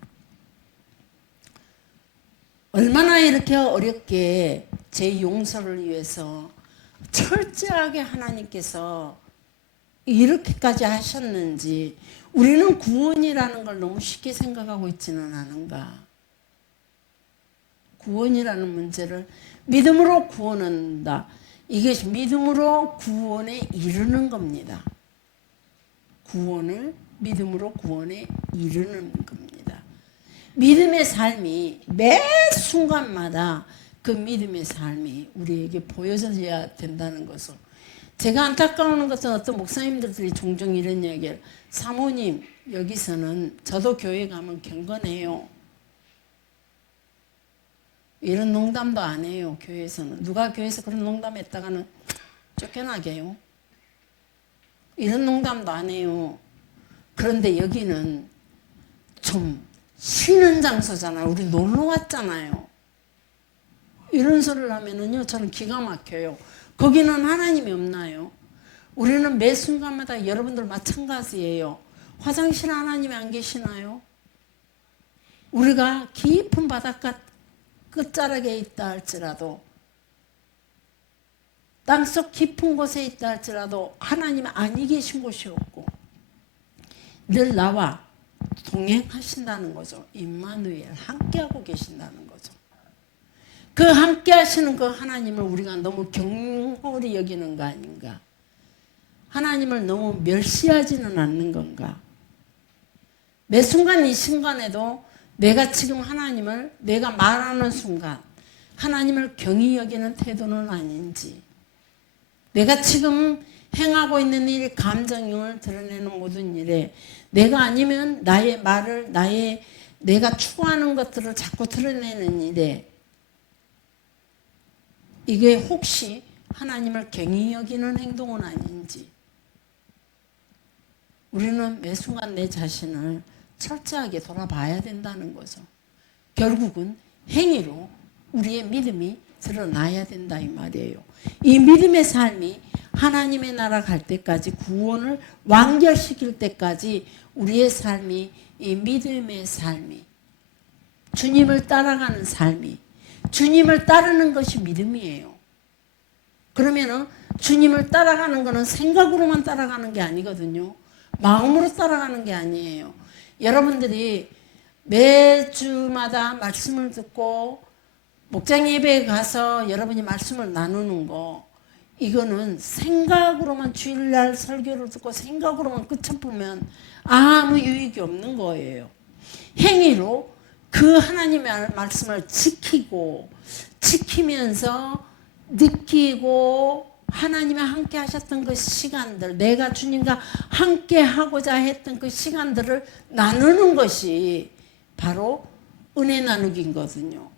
얼마나 이렇게 어렵게 제 용서를 위해서 철저하게 하나님께서 이렇게까지 하셨는지 우리는 구원이라는 걸 너무 쉽게 생각하고 있지는 않은가. 구원이라는 문제를 믿음으로 구원한다. 이것이 믿음으로 구원에 이르는 겁니다. 구원을 믿음으로 구원에 이르는 겁니다. 믿음의 삶이 매 순간마다 그 믿음의 삶이 우리에게 보여져야 된다는 것을 제가 안타까운 것은 어떤 목사님들이 종종 이런 이야기를 사모님 여기서는 저도 교회 가면 경건해요. 이런 농담도 안 해요. 교회에서는. 누가 교회에서 그런 농담했다가는 쫓겨나게 해요. 이런 농담도 안 해요. 그런데 여기는 좀 쉬는 장소잖아요. 우리 놀러 왔잖아요. 이런 소리를 하면은요, 저는 기가 막혀요. 거기는 하나님이 없나요? 우리는 매 순간마다 여러분들 마찬가지예요. 화장실 하나님이 안 계시나요? 우리가 깊은 바닷가 끝자락에 있다 할지라도, 땅속 깊은 곳에 있다 할지라도 하나님 아니 계신 곳이 없고 늘 나와 동행하신다는 거죠. 임마누엘, 함께하고 계신다는 거죠. 그 함께하시는 그 하나님을 우리가 너무 경홀히 여기는 거 아닌가? 하나님을 너무 멸시하지는 않는 건가? 매 순간 이 순간에도 내가 지금 하나님을 내가 말하는 순간 하나님을 경히 여기는 태도는 아닌지, 내가 지금 행하고 있는 일, 감정을 드러내는 모든 일에 내가 아니면 나의 말을, 내가 추구하는 것들을 자꾸 드러내는 일에 이게 혹시 하나님을 경히 여기는 행동은 아닌지, 우리는 매 순간 내 자신을 철저하게 돌아봐야 된다는 거죠. 결국은 행위로 우리의 믿음이 드러나야 된다 이 말이에요. 이 믿음의 삶이 하나님의 나라 갈 때까지, 구원을 완결시킬 때까지 우리의 삶이, 이 믿음의 삶이, 주님을 따라가는 삶이, 주님을 따르는 것이 믿음이에요. 그러면은 주님을 따라가는 것은 생각으로만 따라가는 게 아니거든요. 마음으로 따라가는 게 아니에요. 여러분들이 매주마다 말씀을 듣고 목장 예배에 가서 여러분이 말씀을 나누는 거, 이거는 생각으로만 주일날 설교를 듣고 생각으로만 끝을 아무 유익이 없는 거예요. 행위로 그 하나님의 말씀을 지키면서 느끼고 하나님이 함께 하셨던 그 시간들, 내가 주님과 함께 하고자 했던 그 시간들을 나누는 것이 바로 은혜 나누기거든요.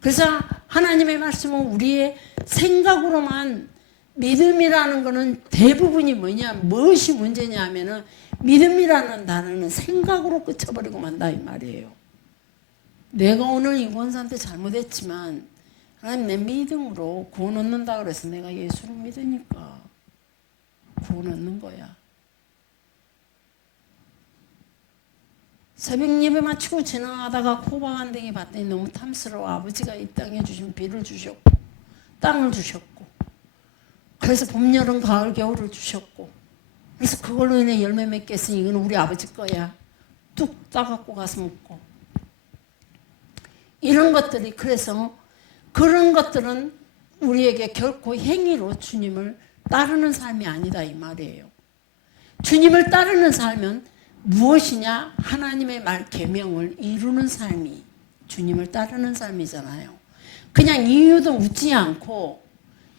그래서 하나님의 말씀은 우리의 생각으로만, 믿음이라는 것은 대부분이 무엇이 문제냐 하면은 믿음이라는 단어는 생각으로 끝쳐버리고 만다 이 말이에요. 내가 오늘 이 권사한테 잘못했지만 하나님 내 믿음으로 구원 얻는다 그래서 내가 예수를 믿으니까 구원 얻는 거야. 새벽 예배 마치고 지나가다가 호박한댕이 봤더니 너무 탐스러워. 아버지가 이 땅에 주신 비를 주셨고 땅을 주셨고, 그래서 봄, 여름, 가을, 겨울을 주셨고, 그래서 그걸로 인해 열매 맺게 했으니 이건 우리 아버지 거야. 뚝 따갖고 가서 먹고. 이런 것들이, 그래서 그런 것들은 우리에게 결코 행위로 주님을 따르는 삶이 아니다 이 말이에요. 주님을 따르는 삶은 무엇이냐? 하나님의 말 계명을 이루는 삶이 주님을 따르는 삶이잖아요. 그냥 이유도 묻지 않고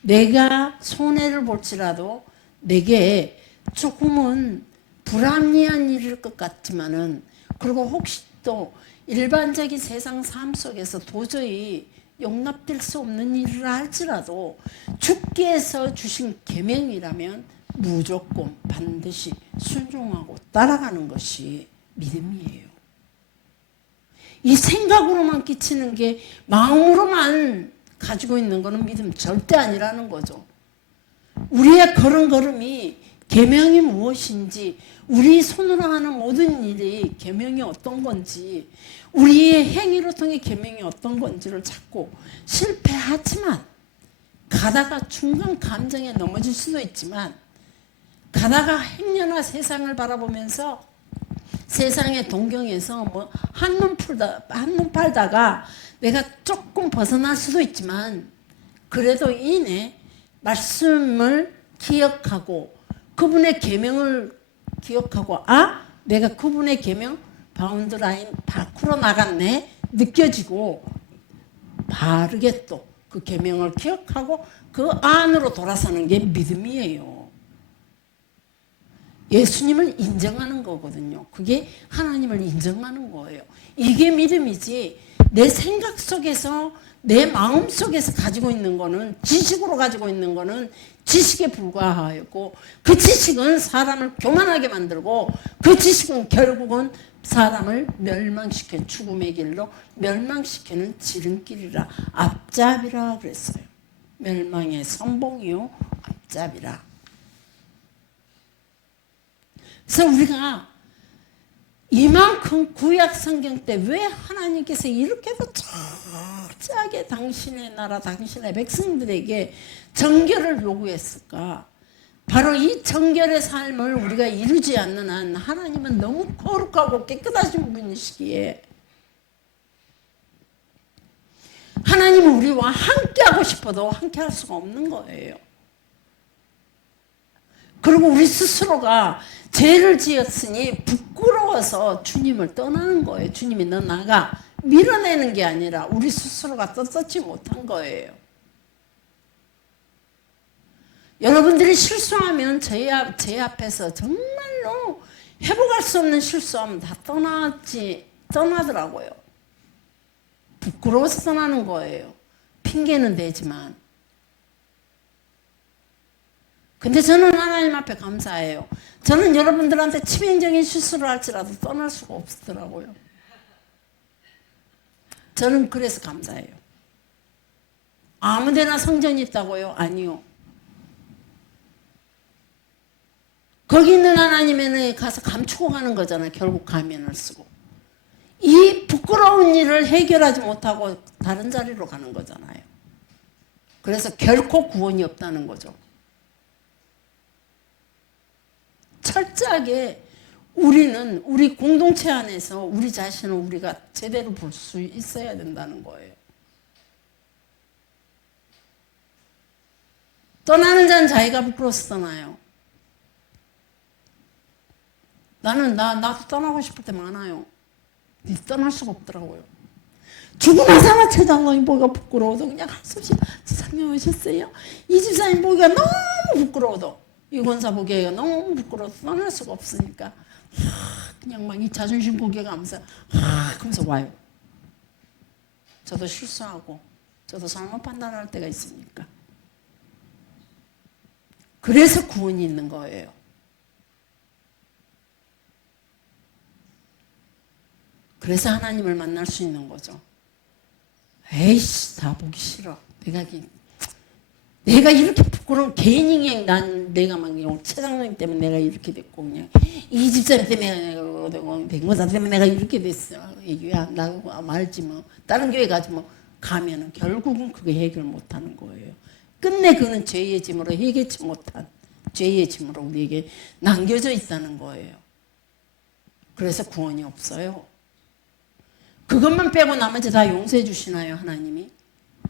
내가 손해를 볼지라도 내게 조금은 불합리한 일일 것 같지만은, 그리고 혹시 또 일반적인 세상 삶 속에서 도저히 용납될 수 없는 일을 할지라도 주께서 주신 계명이라면 무조건 반드시 순종하고 따라가는 것이 믿음이에요. 이 생각으로만 끼치는 게, 마음으로만 가지고 있는 거는 믿음 절대 아니라는 거죠. 우리의 걸음걸음이 계명이 무엇인지, 우리 손으로 하는 모든 일이 계명이 어떤 건지, 우리의 행위로 통해 계명이 어떤 건지를 찾고 실패하지만, 가다가 중간 감정에 넘어질 수도 있지만, 가다가 행여나 세상을 바라보면서 세상의 동경에서 한눈 팔다가 내가 조금 벗어날 수도 있지만, 그래도 이내 말씀을 기억하고 그분의 계명을 기억하고, 내가 그분의 계명 바운드라인 밖으로 나갔네 느껴지고, 바르게 또 그 계명을 기억하고 그 안으로 돌아서는 게 믿음이에요. 예수님을 인정하는 거거든요. 그게 하나님을 인정하는 거예요. 이게 믿음이지, 내 생각 속에서 내 마음속에서 가지고 있는 거는, 지식으로 가지고 있는 거는 지식에 불과하였고, 그 지식은 사람을 교만하게 만들고, 그 지식은 결국은 사람을 멸망시켜, 죽음의 길로 멸망시키는 지름길이라, 앞잡이라 그랬어요. 멸망의 선봉이요 앞잡이라. 그래서 우리가 이만큼 구약 성경 때 왜 하나님께서 이렇게도 철저하게 당신의 나라, 당신의 백성들에게 정결을 요구했을까? 바로 이 정결의 삶을 우리가 이루지 않는 한 하나님은 너무 거룩하고 깨끗하신 분이시기에 하나님은 우리와 함께하고 싶어도 함께할 수가 없는 거예요. 그리고 우리 스스로가 죄를 지었으니 부끄러워서 주님을 떠나는 거예요. 주님이 너 나가 밀어내는 게 아니라 우리 스스로가 떳떳지 못한 거예요. 여러분들이 실수하면 제 앞에서 정말로 회복할 수 없는 실수하면 다 떠나더라고요. 부끄러워서 떠나는 거예요. 핑계는 되지만. 근데 저는 하나님 앞에 감사해요. 저는 여러분들한테 치명적인 실수를 할지라도 떠날 수가 없더라고요. 저는 그래서 감사해요. 아무데나 성전이 있다고요? 아니요. 거기 있는 하나님에는 가서 감추고 가는 거잖아요. 결국 가면을 쓰고. 이 부끄러운 일을 해결하지 못하고 다른 자리로 가는 거잖아요. 그래서 결코 구원이 없다는 거죠. 철저하게 우리는 우리 공동체 안에서 우리 자신을 우리가 제대로 볼 수 있어야 된다는 거예요. 떠나는 자는 자기가 부끄러워서 떠나요. 나도 떠나고 싶을 때 많아요. 떠날 수가 없더라고요. 죽으나 사나 찾아오니 보기가 부끄러워도 그냥 한숨씩 지사님 오셨어요? 이 집사님 보기가 너무 부끄러워도 이 권사 보기가 너무 부끄러워서 떠날 수가 없으니까 그냥 막 이 자존심 고개가면서 그러면서 와요. 저도 실수하고 저도 잘못 판단할 때가 있으니까. 그래서 구원이 있는 거예요. 그래서 하나님을 만날 수 있는 거죠. 에이씨, 다 보기 싫어. 내가 이렇게 부끄러운 괜히 내가 막 최장로님 때문에 내가 이렇게 됐고 그냥 이 집사님 때문에 내가 된 거다 때문에 내가 이렇게 됐어. 이 교회 안 나가고 말지 뭐 다른 교회 가지 뭐 가면은 결국은 그게 해결 못하는 거예요. 끝내 그는 죄의 짐으로 해결치 못한 죄의 짐으로 우리에게 남겨져 있다는 거예요. 그래서 구원이 없어요. 그것만 빼고 나머지 다 용서해 주시나요, 하나님이?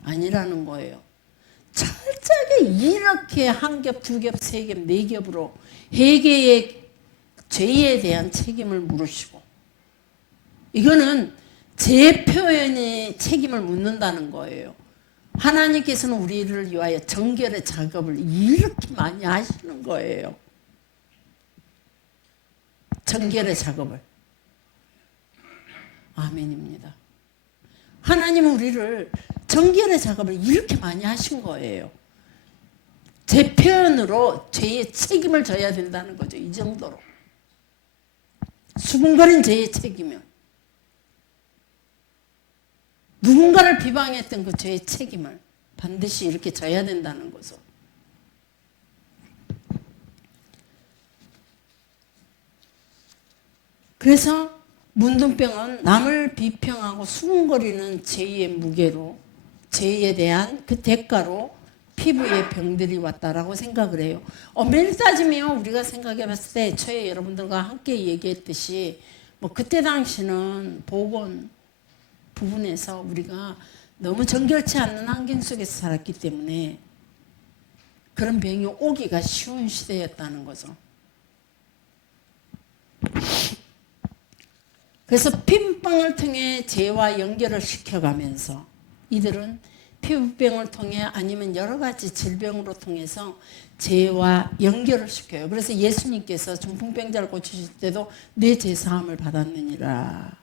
아니라는 거예요. 철저하게 이렇게 한 겹, 두 겹, 세 겹, 네 겹으로 회개의 죄에 대한 책임을 물으시고 이거는 제 표현이 책임을 묻는다는 거예요. 하나님께서는 우리를 위하여 정결의 작업을 이렇게 많이 하시는 거예요. 정결의 작업을. 아멘입니다. 하나님은 우리를 정결의 작업을 이렇게 많이 하신 거예요. 제 표현으로 죄의 책임을 져야 된다는 거죠. 이 정도로. 수군거린 죄의 책임이요. 누군가를 비방했던 그 죄의 책임을 반드시 이렇게 져야 된다는 거죠. 그래서 문둥병은 남을 비평하고 수군거리는 죄의 무게로 죄에 대한 그 대가로 피부에 병들이 왔다라고 생각을 해요. 엄밀히 따지면 우리가 생각해 봤을 때 저희 여러분들과 함께 얘기했듯이 뭐 그때 당시는 보건 부분에서 우리가 너무 정결치 않는 환경 속에서 살았기 때문에 그런 병이 오기가 쉬운 시대였다는 거죠. 그래서 피부병을 통해 죄와 연결을 시켜가면서 이들은 피부병을 통해 아니면 여러 가지 질병으로 통해서 죄와 연결을 시켜요. 그래서 예수님께서 중풍병자를 고치실 때도 내 죄사함을 받았느니라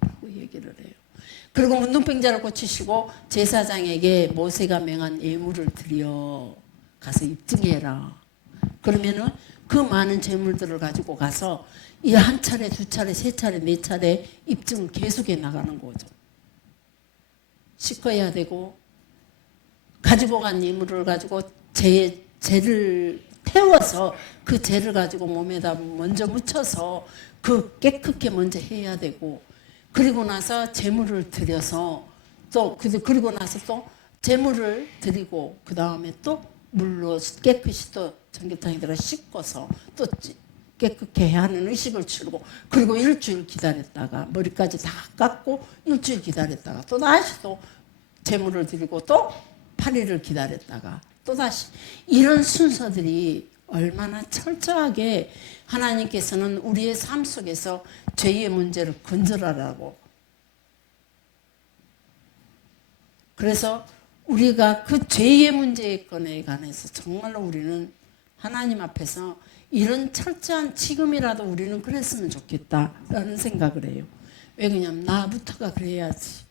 라고 얘기를 해요. 그리고 문둥병자를 고치시고 제사장에게 모세가 명한 예물을 드려 가서 입증해라. 그러면은 그 많은 재물들을 가지고 가서 이 한 차례, 두 차례, 세 차례, 네 차례 입증을 계속해 나가는 거죠. 씻어야 되고 가지고 간 예물을 가지고 재를 태워서 그 재를 가지고 몸에다 먼저 묻혀서 그 깨끗게 먼저 해야 되고 그리고 나서 재물을 드려서 또 그리고 나서 또 재물을 드리고 그 다음에 또 물로 깨끗이 또 전기탕에 들어 씻고서 또 깨끗게 하는 의식을 치르고 그리고 일주일 기다렸다가 머리까지 다 깎고 일주일 기다렸다가 또 다시 또 재물을 드리고 또 8일을 기다렸다가 또다시 이런 순서들이 얼마나 철저하게 하나님께서는 우리의 삶 속에서 죄의 문제를 건져라라고. 그래서 우리가 그 죄의 문제에 관해서 정말로 우리는 하나님 앞에서 이런 철저한 지금이라도 우리는 그랬으면 좋겠다라는 생각을 해요. 왜 그러냐면 나부터가 그래야지.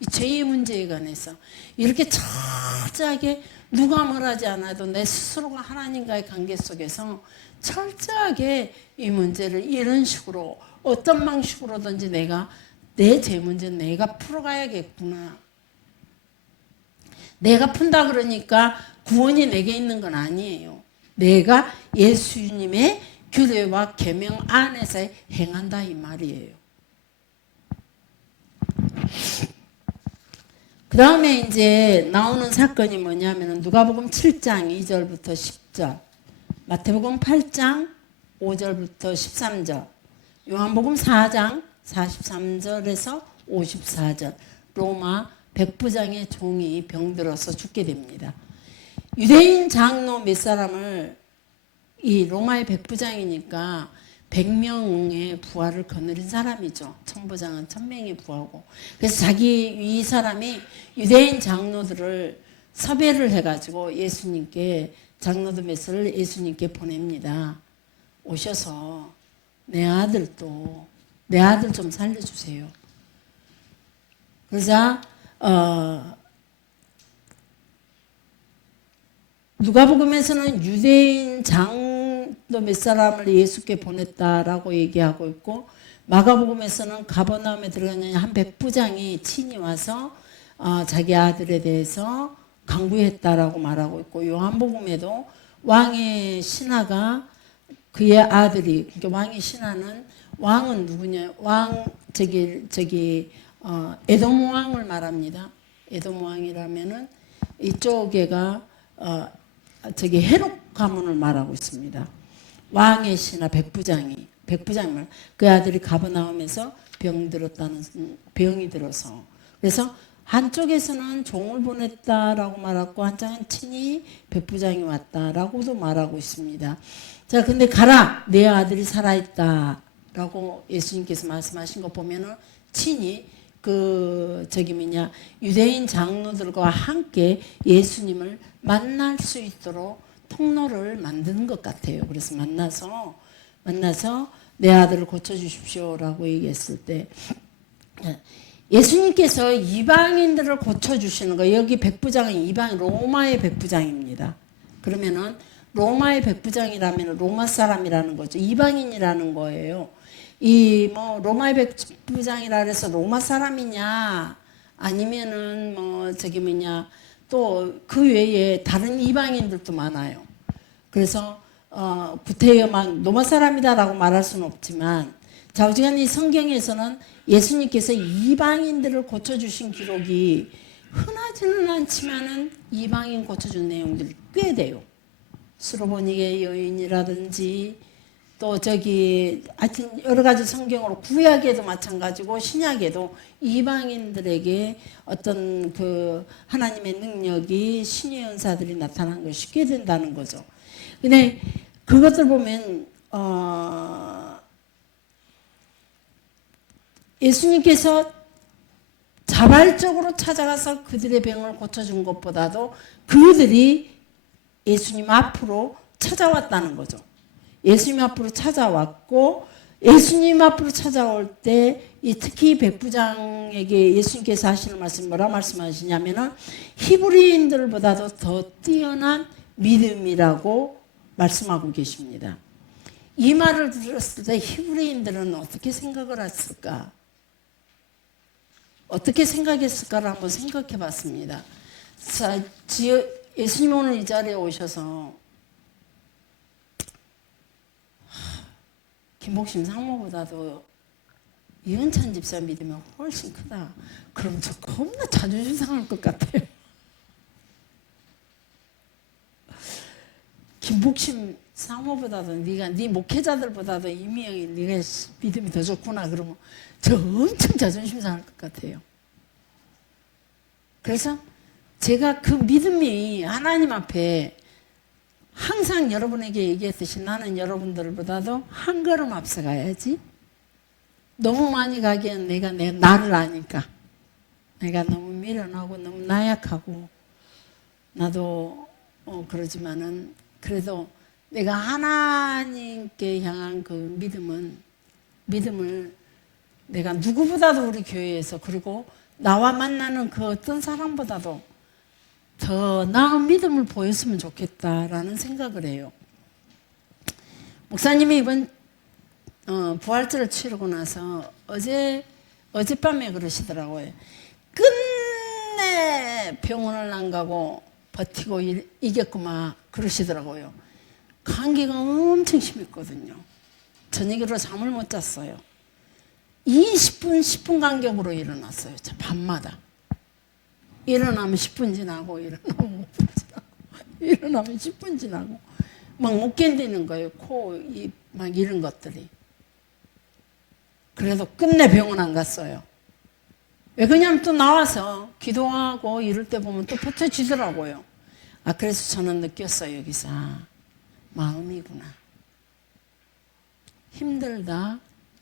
이 죄의 문제에 관해서 이렇게 철저하게 누가 말하지 않아도 내 스스로가 하나님과의 관계 속에서 철저하게 이 문제를 이런 식으로 어떤 방식으로든지 내가 내 죄 문제는 내가 풀어가야겠구나. 내가 푼다 그러니까 구원이 내게 있는 건 아니에요. 내가 예수님의 규례와 계명 안에서 행한다 이 말이에요. 그 다음에 이제 나오는 사건이 뭐냐면 누가복음 7장 2절부터 10절, 마태복음 8장 5절부터 13절, 요한복음 4장 43절에서 54절, 로마 백부장의 종이 병들어서 죽게 됩니다. 유대인 장로 몇 사람을 이 로마의 백부장이니까 100명의 부하를 거느린 사람이죠. 천부장은 1000명의 부하고. 그래서 이 사람이 유대인 장로들을 섭외를 해가지고 예수님께 장로들 메시지를 예수님께 보냅니다. 오셔서 내 아들 좀 살려주세요. 그러자 누가복음에서는 유대인 장로 몇 사람을 예수께 보냈다라고 얘기하고 있고 마가복음에서는 가버나움에 들어가는 한 백부장이 친히 와서 자기 아들에 대해서 간구했다라고 말하고 있고 요한복음에도 왕의 신하가 그의 아들이 그러니까 왕의 신하는 왕은 누구냐 에돔 왕을 말합니다. 에돔 왕이라면은 이쪽에가 헤롯 가문을 말하고 있습니다. 왕의 신하 백부장이 그 아들이 가버나움에서 병이 들어서 그래서 한쪽에서는 종을 보냈다라고 말하고 한쪽은 친히 백부장이 왔다라고도 말하고 있습니다. 자, 근데 가라 내 아들이 살아있다라고 예수님께서 말씀하신 거 보면은 친히 유대인 장로들과 함께 예수님을 만날 수 있도록 통로를 만드는 것 같아요. 그래서 만나서 내 아들을 고쳐주십시오라고 얘기했을 때 예수님께서 이방인들을 고쳐주시는 거 여기 백부장은 로마의 백부장입니다. 그러면은 로마의 백부장이라면 로마 사람이라는 거죠. 이방인이라는 거예요. 로마의 백부장이라 해서 로마 사람이냐 아니면은 또 그 외에 다른 이방인들도 많아요. 그래서 구태여 막 로마 사람이다라고 말할 수는 없지만 좌우지간 이 성경에서는 예수님께서 이방인들을 고쳐주신 기록이 흔하지는 않지만은 이방인 고쳐준 내용들이 꽤 돼요. 수로보니게 여인이라든지 또 하여튼 여러 가지 성경으로 구약에도 마찬가지고 신약에도 이방인들에게 어떤 하나님의 능력이 신의 은사들이 나타나는 것이 꽤 된다는 거죠. 근데 그것들 보면 예수님께서 자발적으로 찾아가서 그들의 병을 고쳐준 것보다도 그들이 예수님 앞으로 찾아왔다는 거죠. 예수님 앞으로 찾아왔고 예수님 앞으로 찾아올 때 이 특히 백부장에게 예수님께서 하시는 말씀 뭐라 말씀하시냐면은 히브리인들보다도 더 뛰어난 믿음이라고 말씀하고 계십니다. 이 말을 들었을 때 히브리인들은 어떻게 생각을 했을까? 어떻게 생각했을까를 한번 생각해 봤습니다. 자, 예수님 오늘 이 자리에 오셔서 김복심 상무보다도 이은찬 집사 믿으면 훨씬 크다. 그럼 저 겁나 자존심 상할 것 같아요. 김복심 상무보다도 네 목회자들보다도 이미영이 네가 믿음이 더 좋구나. 그러면 저 엄청 자존심 상할 것 같아요. 그래서 제가 그 믿음이 하나님 앞에 항상 여러분에게 얘기했듯이 나는 여러분들보다도 한 걸음 앞서가야지. 너무 많이 가기엔 내가 나를 아니까. 내가 너무 미련하고 너무 나약하고 나도 그러지만은 그래도 내가 하나님께 향한 그 믿음을 내가 누구보다도 우리 교회에서 그리고 나와 만나는 그 어떤 사람보다도 더 나은 믿음을 보였으면 좋겠다라는 생각을 해요. 목사님이 이번 부활절을 치르고 나서 어젯밤에 그러시더라고요. 끝내 병원을 안 가고 버티고 이겼구만 그러시더라고요. 감기가 엄청 심했거든요. 저녁으로 잠을 못 잤어요. 10분 간격으로 일어났어요. 밤마다. 일어나면 10분 지나고 일어나면 5분 지나고 일어나면 10분 지나고 막 못 견디는 거예요. 코, 입, 막 이런 것들이. 그래서 끝내 병원 안 갔어요. 왜 그냥 또 나와서 기도하고 이럴 때 보면 또 버텨지더라고요. 그래서 저는 느꼈어요. 여기서 마음이구나. 힘들다.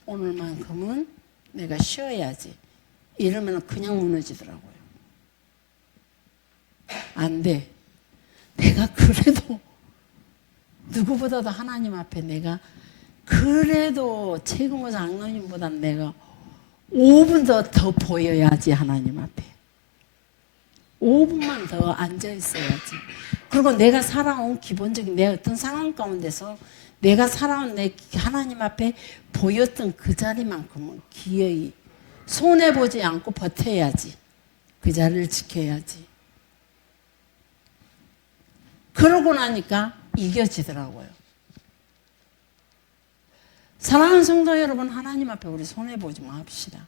오늘만큼은 내가 쉬어야지. 이러면 그냥 무너지더라고요. 안 돼. 내가 그래도 누구보다도 하나님 앞에 내가 그래도 최근모 장로님보다 내가 5분 더 보여야지 하나님 앞에. 5분만 더 앉아 있어야지. 그리고 내가 살아온 기본적인 내 어떤 상황 가운데서 내가 살아온 내 하나님 앞에 보였던 그 자리만큼은 기어이 손해보지 않고 버텨야지. 그 자리를 지켜야지. 그러고 나니까 이겨지더라고요. 사랑하는 성도 여러분, 하나님 앞에 우리 손해보지 맙시다.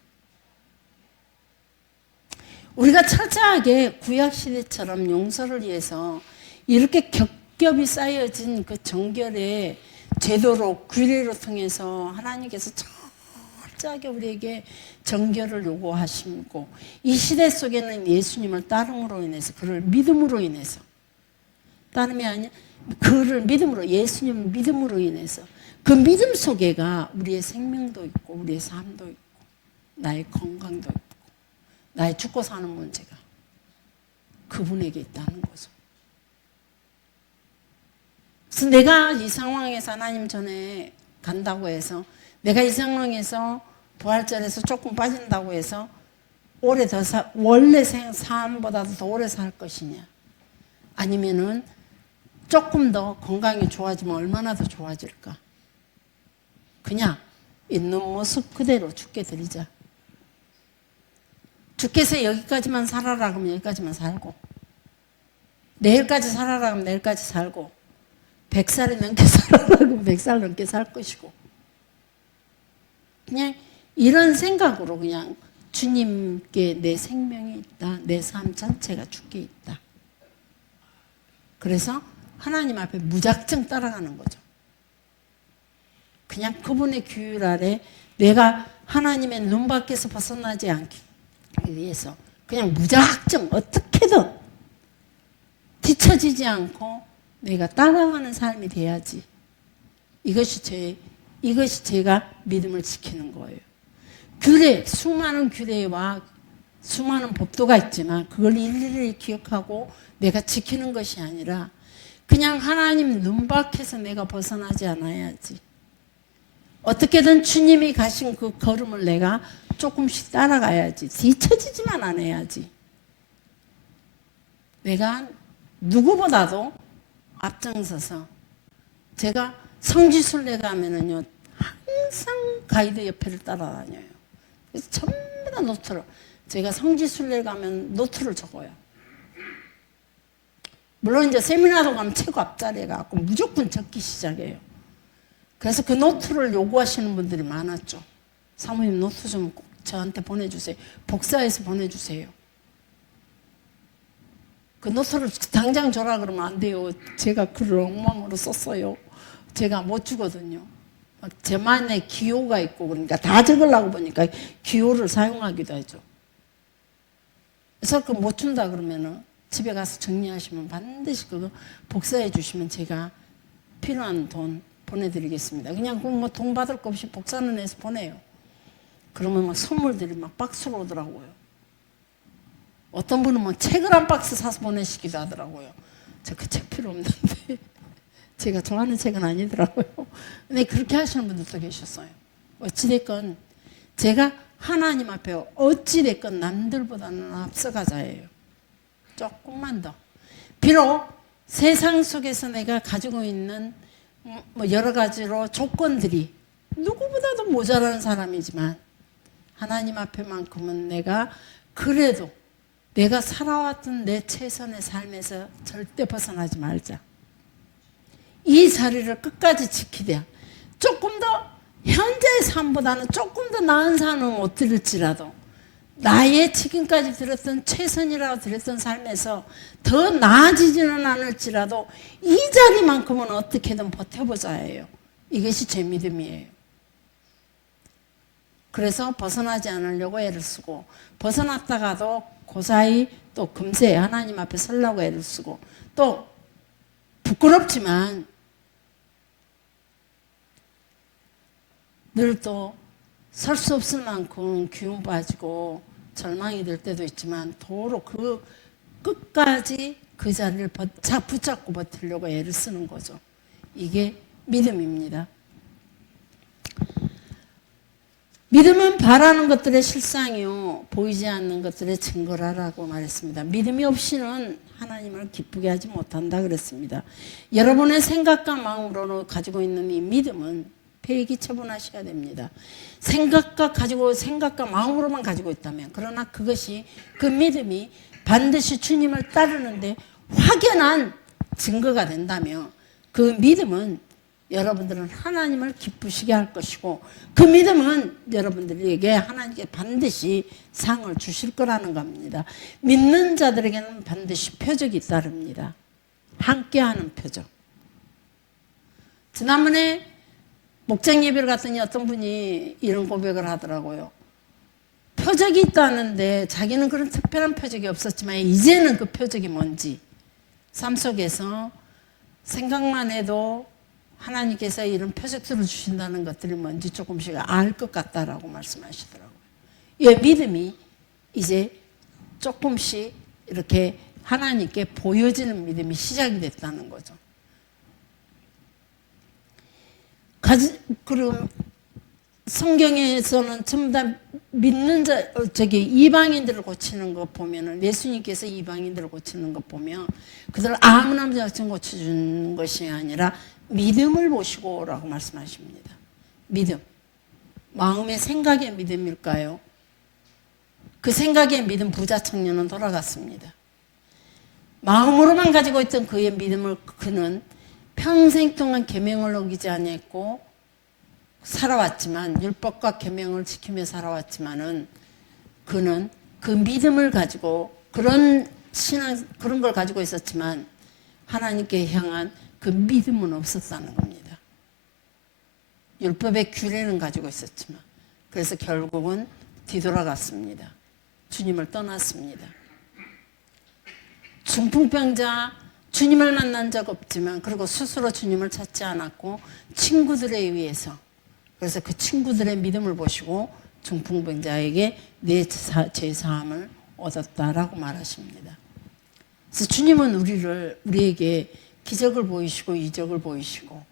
우리가 철저하게 구약시대처럼 용서를 위해서 이렇게 겹겹이 쌓여진 그 정결의 제도로 규례로 통해서 하나님께서 철저하게 우리에게 정결을 요구하시고 이 시대 속에는 예수님을 따름으로 인해서 그를 믿음으로 인해서 따름이 아니야 그를 믿음으로 예수님을 믿음으로 인해서 그 믿음 속에가 우리의 생명도 있고 우리의 삶도 있고 나의 건강도 있고 나의 죽고 사는 문제가 그분에게 있다는 거죠. 그래서 내가 이 상황에서 하나님 전에 간다고 해서 내가 이 상황에서 부활절에서 조금 빠진다고 해서 오래 더 원래 삶보다도 더 오래 살 것이냐 아니면은 조금 더 건강이 좋아지면 얼마나 더 좋아질까? 그냥 있는 모습 그대로 죽게 드리자. 주께서 여기까지만 살아라 그러면 여기까지만 살고 내일까지 살아라 그러면 내일까지 살고 100살이 넘게 살아라 그러면 100살 넘게 살 것이고 그냥 이런 생각으로 그냥 주님께 내 생명이 있다. 내 삶 전체가 주께 있다. 그래서 하나님 앞에 무작정 따라가는 거죠. 그냥 그분의 규율 아래 내가 하나님의 눈 밖에서 벗어나지 않기 위해서 그냥 무작정 어떻게든 뒤처지지 않고 내가 따라가는 삶이 돼야지. 이것이 제가 믿음을 지키는 거예요. 규례, 수많은 규례와 수많은 법도가 있지만 그걸 일일이 기억하고 내가 지키는 것이 아니라 그냥 하나님 눈 밖에서 내가 벗어나지 않아야지. 어떻게든 주님이 가신 그 걸음을 내가 조금씩 따라가야지. 뒤처지지만 않아야지. 내가 누구보다도 앞장서서 제가 성지순례 가면은요 항상 가이드 옆에를 따라다녀요. 그래서 전부 다 노트를 제가 성지순례 가면 노트를 적어요. 물론 이제 세미나도 가면 최고 앞자리에 가고 무조건 적기 시작해요. 그래서 그 노트를 요구하시는 분들이 많았죠. 사모님 노트 좀 꼭 저한테 보내주세요. 복사해서 보내주세요. 그 노트를 당장 줘라 그러면 안 돼요. 제가 글을 엉망으로 썼어요. 제가 못 주거든요. 저만의 기호가 있고 그러니까 다 적으려고 보니까 기호를 사용하기도 하죠. 그래서 그 못 준다 그러면은 집에 가서 정리하시면 반드시 그거 복사해 주시면 제가 필요한 돈 보내드리겠습니다. 그냥 뭐 돈 받을 거 없이 복사는 해서 보내요. 그러면 막 선물들이 막 박스로 오더라고요. 어떤 분은 뭐 책을 한 박스 사서 보내시기도 하더라고요. 저 그 책 필요 없는데 제가 좋아하는 책은 아니더라고요. 근데 그렇게 하시는 분들도 계셨어요. 어찌됐건 제가 하나님 앞에 어찌됐건 남들보다는 앞서가자예요. 조금만 더. 비록 세상 속에서 내가 가지고 있는 뭐 여러 가지로 조건들이 누구보다도 모자란 사람이지만 하나님 앞에만큼은 내가 그래도 내가 살아왔던 내 최선의 삶에서 절대 벗어나지 말자. 이 자리를 끝까지 지키되 조금 더 현재의 삶보다는 조금 더 나은 삶을 못 들을지라도 나의 지금까지 들었던 최선이라고 들었던 삶에서 더 나아지지는 않을지라도 이 자리만큼은 어떻게든 버텨보자예요. 이것이 제 믿음이에요. 그래서 벗어나지 않으려고 애를 쓰고 벗어났다가도 고사히 또 금세 하나님 앞에 서려고 애를 쓰고 또 부끄럽지만 늘 또 설 수 없을 만큼 기운 빠지고 절망이 될 때도 있지만 도로 그 끝까지 그 자리를 붙잡고 버티려고 애를 쓰는 거죠. 이게 믿음입니다. 믿음은 바라는 것들의 실상이요 보이지 않는 것들의 증거라라고 말했습니다. 믿음이 없이는 하나님을 기쁘게 하지 못한다 그랬습니다. 여러분의 생각과 마음으로 가지고 있는 이 믿음은 폐기 처분하셔야 됩니다. 생각과 마음으로만 가지고 있다면 그러나 그것이 그 믿음이 반드시 주님을 따르는데 확연한 증거가 된다면 그 믿음은 여러분들은 하나님을 기쁘시게 할 것이고 그 믿음은 여러분들에게 하나님께 반드시 상을 주실 거라는 겁니다. 믿는 자들에게는 반드시 표적이 따릅니다. 함께하는 표적. 지난번에 목장 예배를 갔더니 어떤 분이 이런 고백을 하더라고요. 표적이 있다는데 자기는 그런 특별한 표적이 없었지만 이제는 그 표적이 뭔지 삶 속에서 생각만 해도 하나님께서 이런 표적들을 주신다는 것들이 뭔지 조금씩 알 것 같다라고 말씀하시더라고요. 이 믿음이 이제 조금씩 이렇게 하나님께 보여지는 믿음이 시작이 됐다는 거죠. 그럼 성경에서는 전부 다 믿는 이방인들을 고치는 거 보면은 예수님께서 이방인들을 고치는 거 보면 그들을 아무나 고쳐주는 것이 아니라 믿음을 보시고라고 말씀하십니다. 믿음. 마음의 생각의 믿음일까요? 그 생각의 믿음 부자 청년은 돌아갔습니다. 마음으로만 가지고 있던 그의 믿음을 그는 평생 동안 계명을 어기지 않았고 살아왔지만 율법과 계명을 지키며 살아왔지만은 그는 그 믿음을 가지고 그런 걸 가지고 있었지만 하나님께 향한 그 믿음은 없었다는 겁니다. 율법의 규례는 가지고 있었지만 그래서 결국은 뒤돌아갔습니다. 주님을 떠났습니다. 중풍병자 주님을 만난 적 없지만 그리고 스스로 주님을 찾지 않았고 친구들에 의해서 그래서 그 친구들의 믿음을 보시고 중풍병자에게 내 죄사함을 얻었다라고 말하십니다. 그래서 주님은 우리에게 기적을 보이시고 이적을 보이시고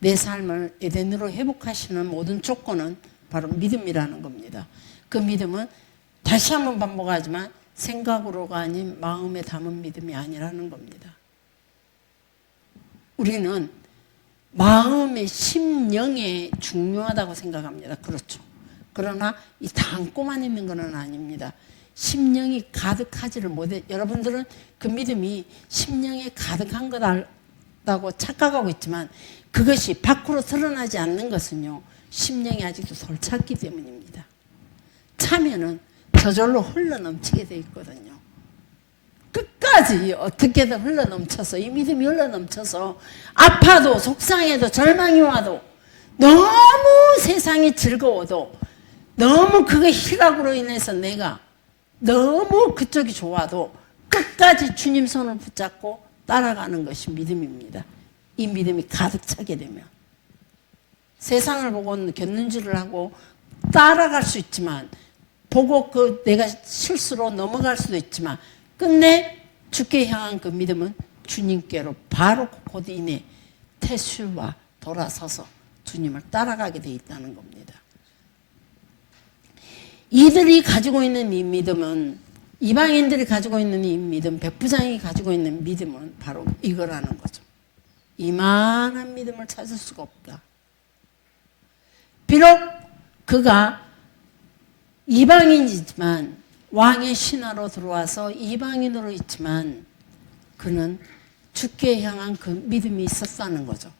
내 삶을 에덴으로 회복하시는 모든 조건은 바로 믿음이라는 겁니다. 그 믿음은 다시 한번 반복하지만 생각으로가 아닌 마음에 담은 믿음이 아니라는 겁니다. 우리는 마음의 심령이 중요하다고 생각합니다. 그렇죠. 그러나 이 담고만 있는 것은 아닙니다. 심령이 가득하지를 못해. 여러분들은 그 믿음이 심령에 가득한 거다고 착각하고 있지만 그것이 밖으로 드러나지 않는 것은요, 심령이 아직도 덜 찼기 때문입니다. 차면은 저절로 흘러넘치게 돼 있거든요. 끝까지 어떻게든 흘러넘쳐서, 이 믿음이 흘러넘쳐서 아파도 속상해도 절망이 와도 너무 세상이 즐거워도 너무 그 희락으로 인해서 내가 너무 그쪽이 좋아도 끝까지 주님 손을 붙잡고 따라가는 것이 믿음입니다. 이 믿음이 가득 차게 되면 세상을 보고 견눈질을 하고 따라갈 수 있지만, 보고 그 내가 실수로 넘어갈 수도 있지만 끝내 주께 향한 그 믿음은 주님께로 바로 곧 이내 태수와 돌아서서 주님을 따라가게 돼 있다는 겁니다. 이들이 가지고 있는 이 믿음은, 이방인들이 가지고 있는 이 믿음, 백부장이 가지고 있는 믿음은 바로 이거라는 거죠. 이만한 믿음을 찾을 수가 없다. 비록 그가 이방인이지만, 왕의 신하로 들어와서 이방인으로 있지만 그는 주께 향한 그 믿음이 있었다는 거죠.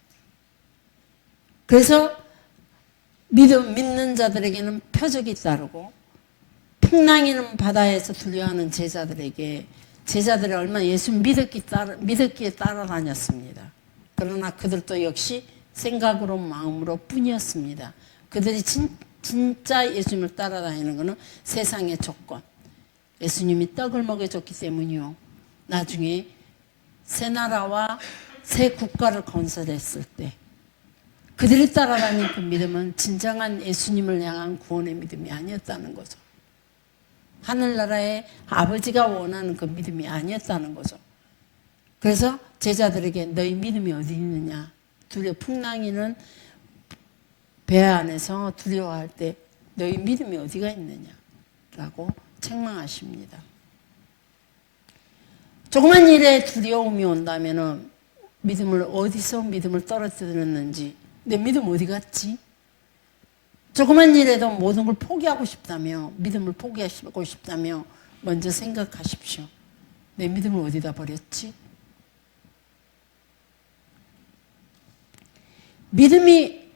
그래서 믿는 자들에게는 표적이 따르고, 풍랑이는 바다에서 두려워하는 제자들에게, 제자들이 얼마나 예수 믿었기에 따라다녔습니다. 그러나 그들도 역시 생각으로 마음으로 뿐이었습니다. 그들이 진짜 예수님을 따라다니는 것은 세상의 조건, 예수님이 떡을 먹여줬기 때문이요, 나중에 새 나라와 새 국가를 건설했을 때 그들이 따라다닌 그 믿음은 진정한 예수님을 향한 구원의 믿음이 아니었다는 거죠. 하늘나라의 아버지가 원하는 그 믿음이 아니었다는 거죠. 그래서 제자들에게 너희 믿음이 어디 있느냐, 풍랑이는 배 안에서 두려워할 때 너희 믿음이 어디가 있느냐라고 책망하십니다. 조그만 일에 두려움이 온다면 어디서 믿음을 떨어뜨렸는지, 내 믿음 어디 갔지? 조그만 일에도 모든 걸 포기하고 싶다며, 믿음을 포기하고 싶다며 먼저 생각하십시오. 내 믿음을 어디다 버렸지? 믿음이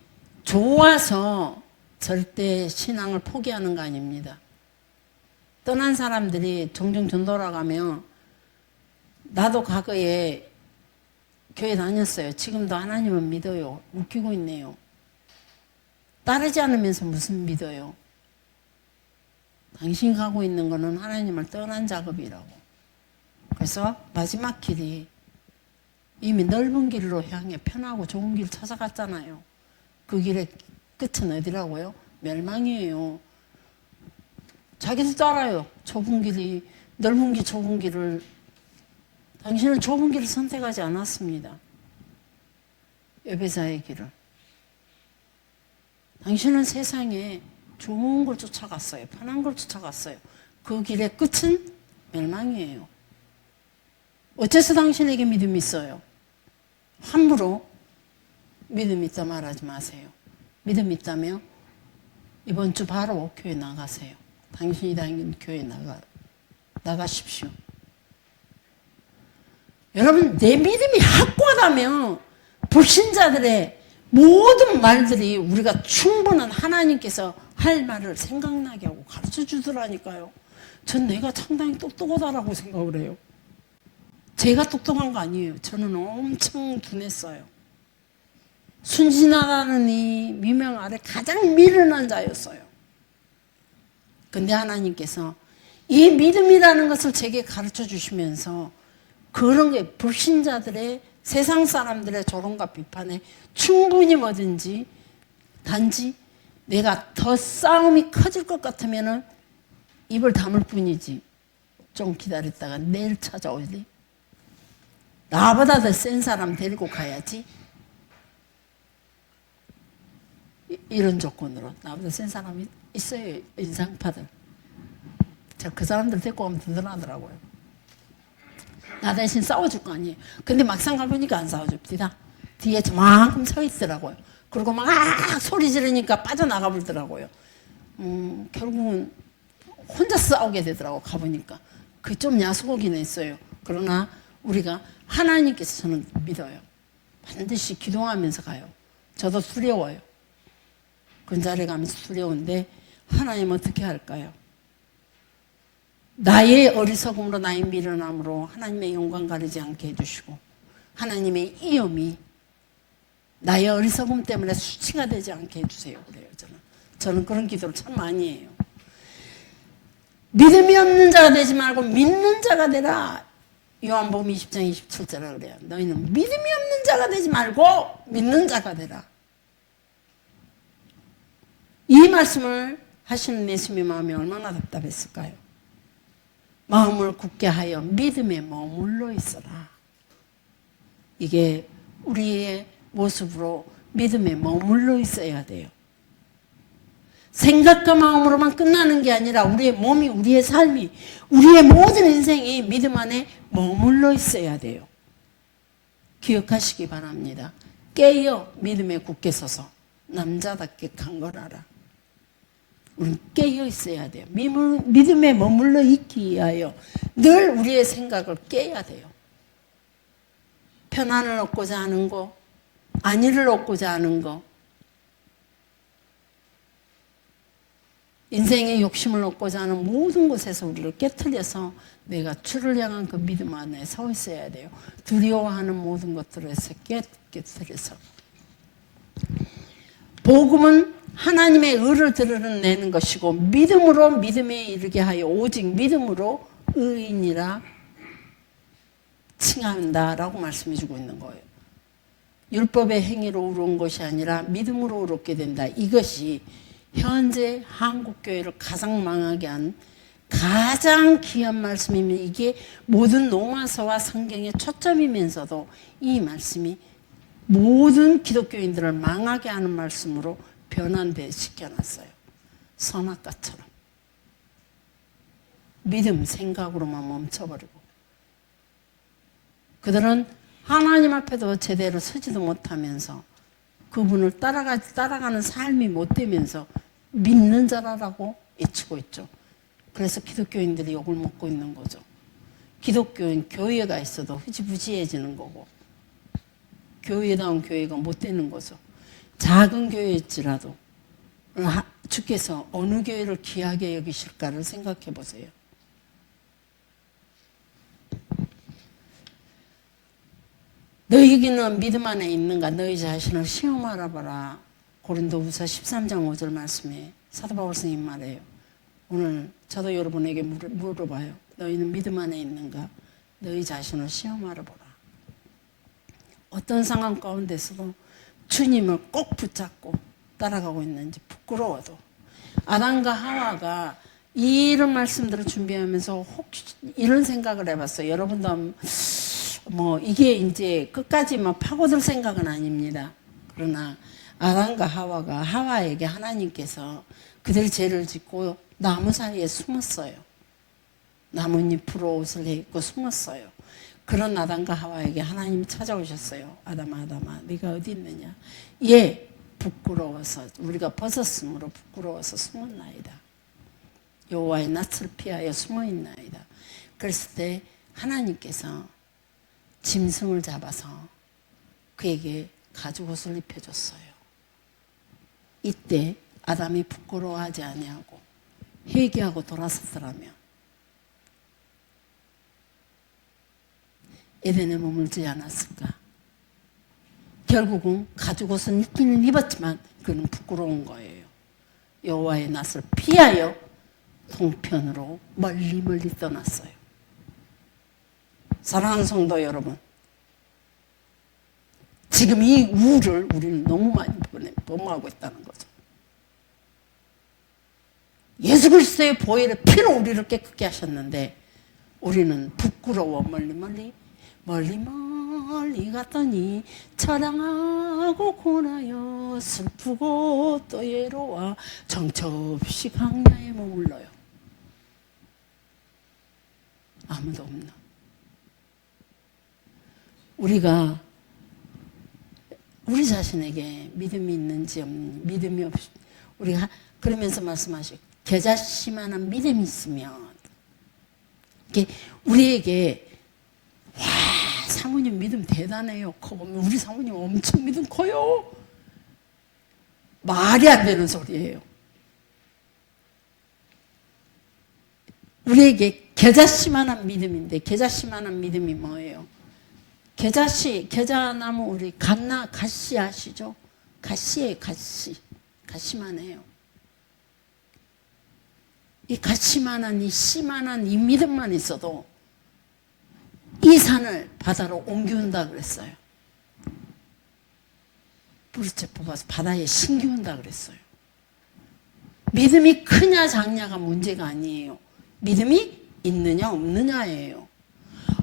좋아서 절대 신앙을 포기하는 거 아닙니다. 떠난 사람들이 종종 전도라가면, 나도 과거에 교회 다녔어요. 지금도 하나님을 믿어요. 웃기고 있네요. 따르지 않으면서 무슨 믿어요? 당신이 가고 있는 거는 하나님을 떠난 작업이라고. 그래서 마지막 길이 이미 넓은 길로 향해 편하고 좋은 길 찾아갔잖아요. 그 길의 끝은 어디라고요? 멸망이에요. 자기도 따라요. 좁은 길이, 넓은 길, 좁은 길을. 당신은 좁은 길을 선택하지 않았습니다. 에베사의 길을. 당신은 세상에 좋은 걸 쫓아갔어요. 편한 걸 쫓아갔어요. 그 길의 끝은 멸망이에요. 어째서 당신에게 믿음이 있어요? 함부로 믿음 있다 말하지 마세요. 믿음 있다며 이번 주 바로 교회 나가세요. 당신이 다니는 교회 나가십시오. 여러분, 내 믿음이 확고하다면 불신자들의 모든 말들이 우리가 충분한 하나님께서 할 말을 생각나게 하고 가르쳐 주더라니까요. 전 내가 상당히 똑똑하다라고 생각을 해요. 제가 똑똑한 거 아니에요. 저는 엄청 둔했어요. 순진하다는 이 미명 아래 가장 미련한 자였어요. 근데 하나님께서 이 믿음이라는 것을 제게 가르쳐 주시면서 그런 게 불신자들의, 세상 사람들의 조롱과 비판에 충분히 뭐든지, 단지 내가 더 싸움이 커질 것 같으면 입을 다물 뿐이지, 좀 기다렸다가 내일 찾아오지, 나보다 더 센 사람 데리고 가야지, 이런 조건으로. 나보다 센 사람이 있어요. 인상파들. 그 사람들 데리고 오면 든든하더라고요. 나 대신 싸워줄 거 아니에요. 근데 막상 가보니까 안 싸워줍니다. 뒤에 저만큼 서 있더라고요. 그리고 막 소리 지르니까 빠져나가 버리더라고요. 결국은 혼자 싸우게 되더라고. 가보니까 그 좀 야속하긴 했어요. 그러나 우리가 하나님께서 저는 믿어요. 반드시 기도하면서 가요. 저도 두려워요. 근자리에 가면서 두려운데 하나님 어떻게 할까요? 나의 어리석음으로 나의 미련함으로 하나님의 영광 가리지 않게 해주시고 하나님의 이염이 나의 어리석음 때문에 수치가 되지 않게 해주세요. 그래요. 저는 그런 기도를 참 많이 해요. 믿음이 없는 자가 되지 말고 믿는 자가 되라. 요한복음 20장 27절에 그래요. 너희는 믿음이 없는 자가 되지 말고 믿는 자가 되라. 이 말씀을 하시는 예수님의 마음이 얼마나 답답했을까요? 마음을 굳게 하여 믿음에 머물러 있어라. 이게 우리의 모습으로 믿음에 머물러 있어야 돼요. 생각과 마음으로만 끝나는 게 아니라 우리의 몸이, 우리의 삶이, 우리의 모든 인생이 믿음 안에 머물러 있어야 돼요. 기억하시기 바랍니다. 깨어 믿음에 굳게 서서 남자답게 강건하라. 우리는 깨어 있어야 돼요. 믿음에 머물러 있기 위하여 늘 우리의 생각을 깨야 돼요. 편안을 얻고자 하는 거, 안위를 얻고자 하는 거, 인생의 욕심을 얻고자 하는 모든 곳에서 우리를 깨트려서 내가 주를 향한 그 믿음 안에 서 있어야 돼요. 두려워하는 모든 것들에서 깨트려서. 복음은 하나님의 의를 드러내는 것이고 믿음으로 믿음에 이르게 하여 오직 믿음으로 의인이라 칭한다라고 말씀해 주고 있는 거예요. 율법의 행위로 의로운 것이 아니라 믿음으로 의롭게 된다. 이것이 현재 한국교회를 가장 망하게 한 가장 귀한 말씀이면 이게 모든 로마서와 성경의 초점이면서도 이 말씀이 모든 기독교인들을 망하게 하는 말씀으로 변환시켜놨어요. 선악과처럼. 믿음, 생각으로만 멈춰버리고. 그들은 하나님 앞에도 제대로 서지도 못하면서 그분을 따라가는 삶이 못 되면서 믿는 자라고 외치고 있죠. 그래서 기독교인들이 욕을 먹고 있는 거죠. 기독교인 교회가 있어도 흐지부지해지는 거고 교회다운 교회가 못 되는 거죠. 작은 교회일지라도 주께서 어느 교회를 귀하게 여기실까를 생각해 보세요. 너희에게는 믿음 안에 있는가? 너희 자신을 시험하라 봐라. 고린도후서 13장 5절 말씀에 사도 바울 스님 말해요. 오늘 저도 여러분에게 물어봐요. 너희는 믿음 안에 있는가? 너희 자신을 시험하라 보라. 어떤 상황 가운데서도 주님을 꼭 붙잡고 따라가고 있는지 부끄러워도 아담과 하와가 이런 말씀들을 준비하면서 혹시 이런 생각을 해봤어요. 여러분도 뭐 이게 이제 끝까지 막 파고들 생각은 아닙니다. 그러나 아담과 하와가 하와에게 하나님께서 그들 죄를 짓고 나무 사이에 숨었어요. 나뭇잎으로 옷을 입고 숨었어요. 그런 아담과 하와에게 하나님이 찾아오셨어요. 아담아 네가 어디 있느냐. 예, 부끄러워서 우리가 벗었으므로 부끄러워서 숨었나이다. 여호와의 낯을 피하여 숨어있나이다. 그랬을 때 하나님께서 짐승을 잡아서 그에게 가죽옷을 입혀줬어요. 이때 아담이 부끄러워하지 아니하고 회개하고 돌아섰더라면 에덴에 머물지 않았을까? 결국은 가죽옷은 입기는 입었지만 그는 부끄러운 거예요. 여호와의 낯을 피하여 동편으로 멀리 떠났어요. 사랑하는 성도 여러분, 지금 이 우를 우리는 너무 많이 범하고 있다는 거죠. 예수 그리스도의 보혈의 피로 우리를 깨끗게 하셨는데 우리는 부끄러워 멀리 멀리 갔더니 처량하고 고나여 슬프고 또 외로워 정처없이 광야에 머물러요. 아무도 없나? 우리가 우리 자신에게 믿음이 있는지 없는지, 믿음이 없이 우리가 그러면서 말씀하시고 겨자씨만한 믿음이 있으면 이게 우리에게 와 사모님 믿음 대단해요. 커보면 우리 사모님 엄청 믿음 커요. 말이 안 되는 소리예요. 우리에게 겨자씨만한 믿음인데 겨자씨만한 믿음이 뭐예요? 겨자씨, 겨자나무 우리 갓씨 아시죠? 갓씨예요, 갓씨. 갓씨만 해요. 이 갓씨만한 이 씨만한 이 믿음만 있어도 이 산을 바다로 옮기운다 그랬어요. 뿌리째 뽑아서 바다에 심기운다 그랬어요. 믿음이 크냐 작냐가 문제가 아니에요. 믿음이 있느냐 없느냐예요.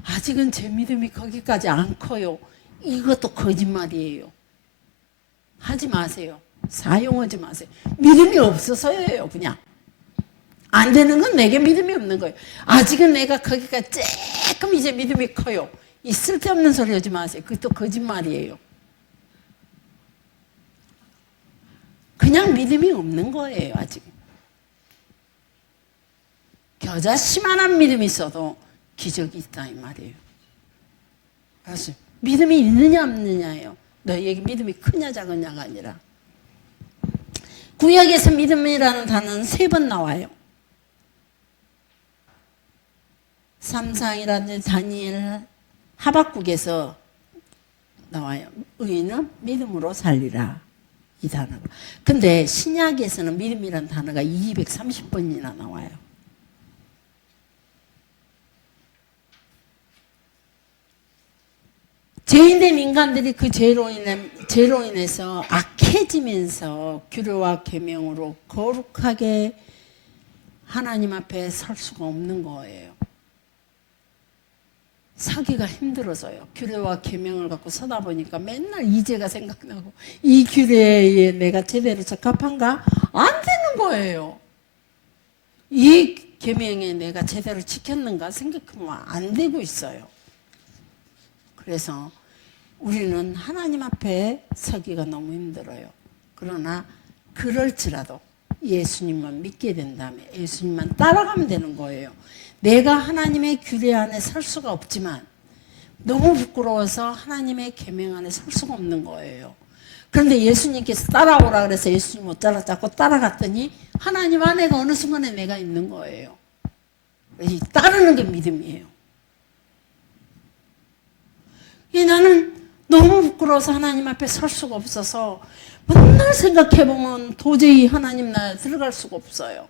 아직은 제 믿음이 거기까지 안 커요. 이것도 거짓말이에요. 하지 마세요. 사용하지 마세요. 믿음이 없어서예요. 그냥 안 되는 건 내게 믿음이 없는 거예요. 아직은 내가 거기까지 조금 이제 믿음이 커요. 이 쓸데없는 소리 하지 마세요. 그것도 거짓말이에요. 그냥 믿음이 없는 거예요. 아직 겨자씨만한 믿음이 있어도 기적이 있다 이 말이에요. 그래서 믿음이 있느냐 없느냐예요. 너희에게 믿음이 크냐 작으냐가 아니라. 구약에서 믿음이라는 단어는 3번 나와요. 삼상이라든지 다니엘, 하박국에서 나와요. 의인은 믿음으로 살리라 이 단어가. 근데 신약에서는 믿음이라는 단어가 230번이나 나와요. 죄인된 인간들이 그 죄로 인해서 악해지면서 규례와 계명으로 거룩하게 하나님 앞에 설 수가 없는 거예요. 사기가 힘들어서요. 규례와 계명을 갖고 서다 보니까 맨날 이 죄가 생각나고 이 규례에 내가 제대로 적합한가? 안 되는 거예요. 이 계명에 내가 제대로 지켰는가 생각하면 안 되고 있어요. 그래서 우리는 하나님 앞에 서기가 너무 힘들어요. 그러나 그럴지라도 예수님만 믿게 된다면 예수님만 따라가면 되는 거예요. 내가 하나님의 규례 안에 설 수가 없지만 너무 부끄러워서 하나님의 계명 안에 설 수가 없는 거예요. 그런데 예수님께서 따라오라 그래서 예수님 못 따라잡고 따라갔더니 하나님 안에가 어느 순간에 내가 있는 거예요. 이 따르는 게 믿음이에요. 나는 너무 부끄러워서 하나님 앞에 설 수가 없어서 맨날 생각해보면 도저히 하나님 나라에 들어갈 수가 없어요.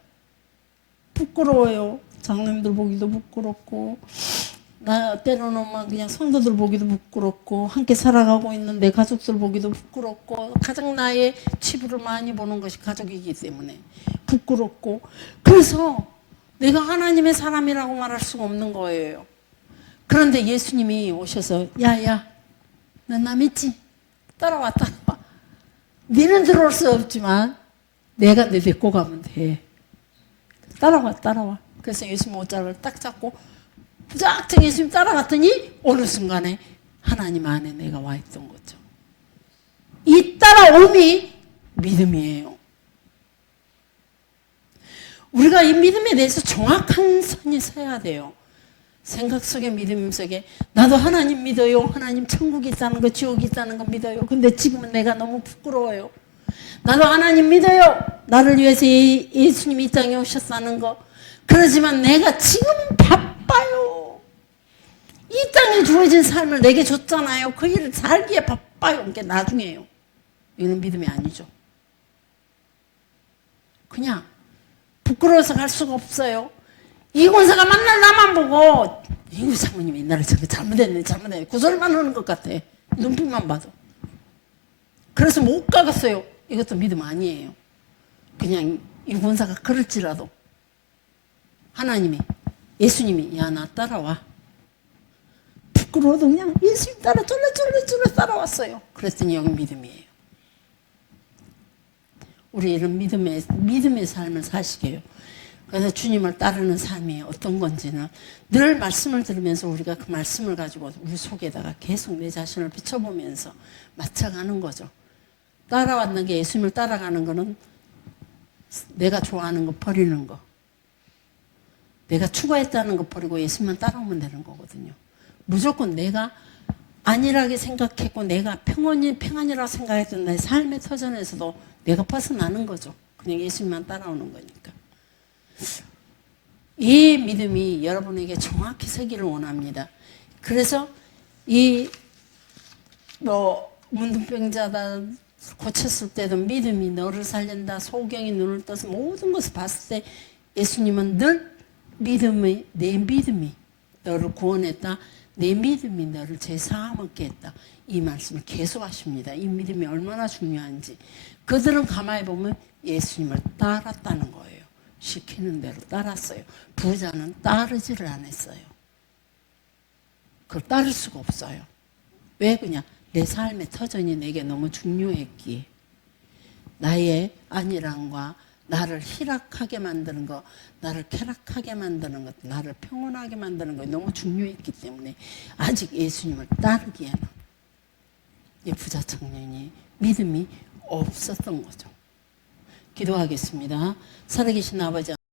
부끄러워요. 장로님들 보기도 부끄럽고 나 때로는 그냥 성도들 보기도 부끄럽고 함께 살아가고 있는 내 가족들 보기도 부끄럽고 가장 나의 치부를 많이 보는 것이 가족이기 때문에 부끄럽고 그래서 내가 하나님의 사람이라고 말할 수가 없는 거예요. 그런데 예수님이 오셔서 야야 너 나 믿지? 따라와 따라와. 너는 들어올 수 없지만 내가 너 데리고 가면 돼. 따라와 따라와. 그래서 예수님 옷자락을 딱 잡고 부작정 예수님 따라갔더니 어느 순간에 하나님 안에 내가 와 있던 거죠. 이 따라옴이 믿음이에요. 우리가 이 믿음에 대해서 정확한 선이 서야 돼요. 생각 속에 믿음 속에 나도 하나님 믿어요. 하나님 천국이 있다는 거 지옥이 있다는 거 믿어요. 근데 지금은 내가 너무 부끄러워요. 나도 하나님 믿어요. 나를 위해서 예수님이 이 땅에 오셨다는 거. 그러지만 내가 지금은 바빠요. 이 땅에 주어진 삶을 내게 줬잖아요. 그 일을 살기에 바빠요. 그게 나중에요. 이건 믿음이 아니죠. 그냥 부끄러워서 갈 수가 없어요. 이 권사가 만날 나만 보고 이거 사모님 옛날에 저게 잘못했네 그 소리만 하는 것 같아. 눈빛만 봐도. 그래서 못 가겠어요. 이것도 믿음 아니에요. 그냥 이 권사가 그럴지라도 하나님이 예수님이 야 나 따라와. 그러고도 그냥 예수님 따라 쫄래 따라왔어요. 그랬더니 여기 믿음이에요. 우리 이런 믿음의 삶을 사시게요. 그래서 주님을 따르는 삶이 어떤 건지는 늘 말씀을 들으면서 우리가 그 말씀을 가지고 우리 속에다가 계속 내 자신을 비춰보면서 맞춰가는 거죠. 따라왔는 게 예수님을 따라가는 거는 내가 좋아하는 거 버리는 거. 내가 추구했다는 거 버리고 예수님만 따라오면 되는 거거든요. 무조건 내가 안일하게 생각했고 내가 평안이라고 생각했던 내 삶의 터전에서도 내가 벗어나는 거죠. 그냥 예수님만 따라오는 거니까. 이 믿음이 여러분에게 정확히 서기를 원합니다. 그래서 문둥병자다 고쳤을 때도 믿음이 너를 살린다. 소경이 눈을 떠서 모든 것을 봤을 때 예수님은 늘 내 믿음이 너를 구원했다. 내 믿음이 너를 죄사함 얻게 했다. 이 말씀을 계속 하십니다. 이 믿음이 얼마나 중요한지. 그들은 가만히 보면 예수님을 따랐다는 거예요. 시키는 대로 따랐어요. 부자는 따르지를 않았어요. 그걸 따를 수가 없어요. 왜 그냥 내 삶의 터전이 내게 너무 중요했기에. 나의 안일함과 나를 희락하게 만드는 것, 나를 쾌락하게 만드는 것, 나를 평온하게 만드는 것 너무 중요했기 때문에 아직 예수님을 따르기에는 이 부자 청년이 믿음이 없었던 거죠. 기도하겠습니다. 살아계신 아버지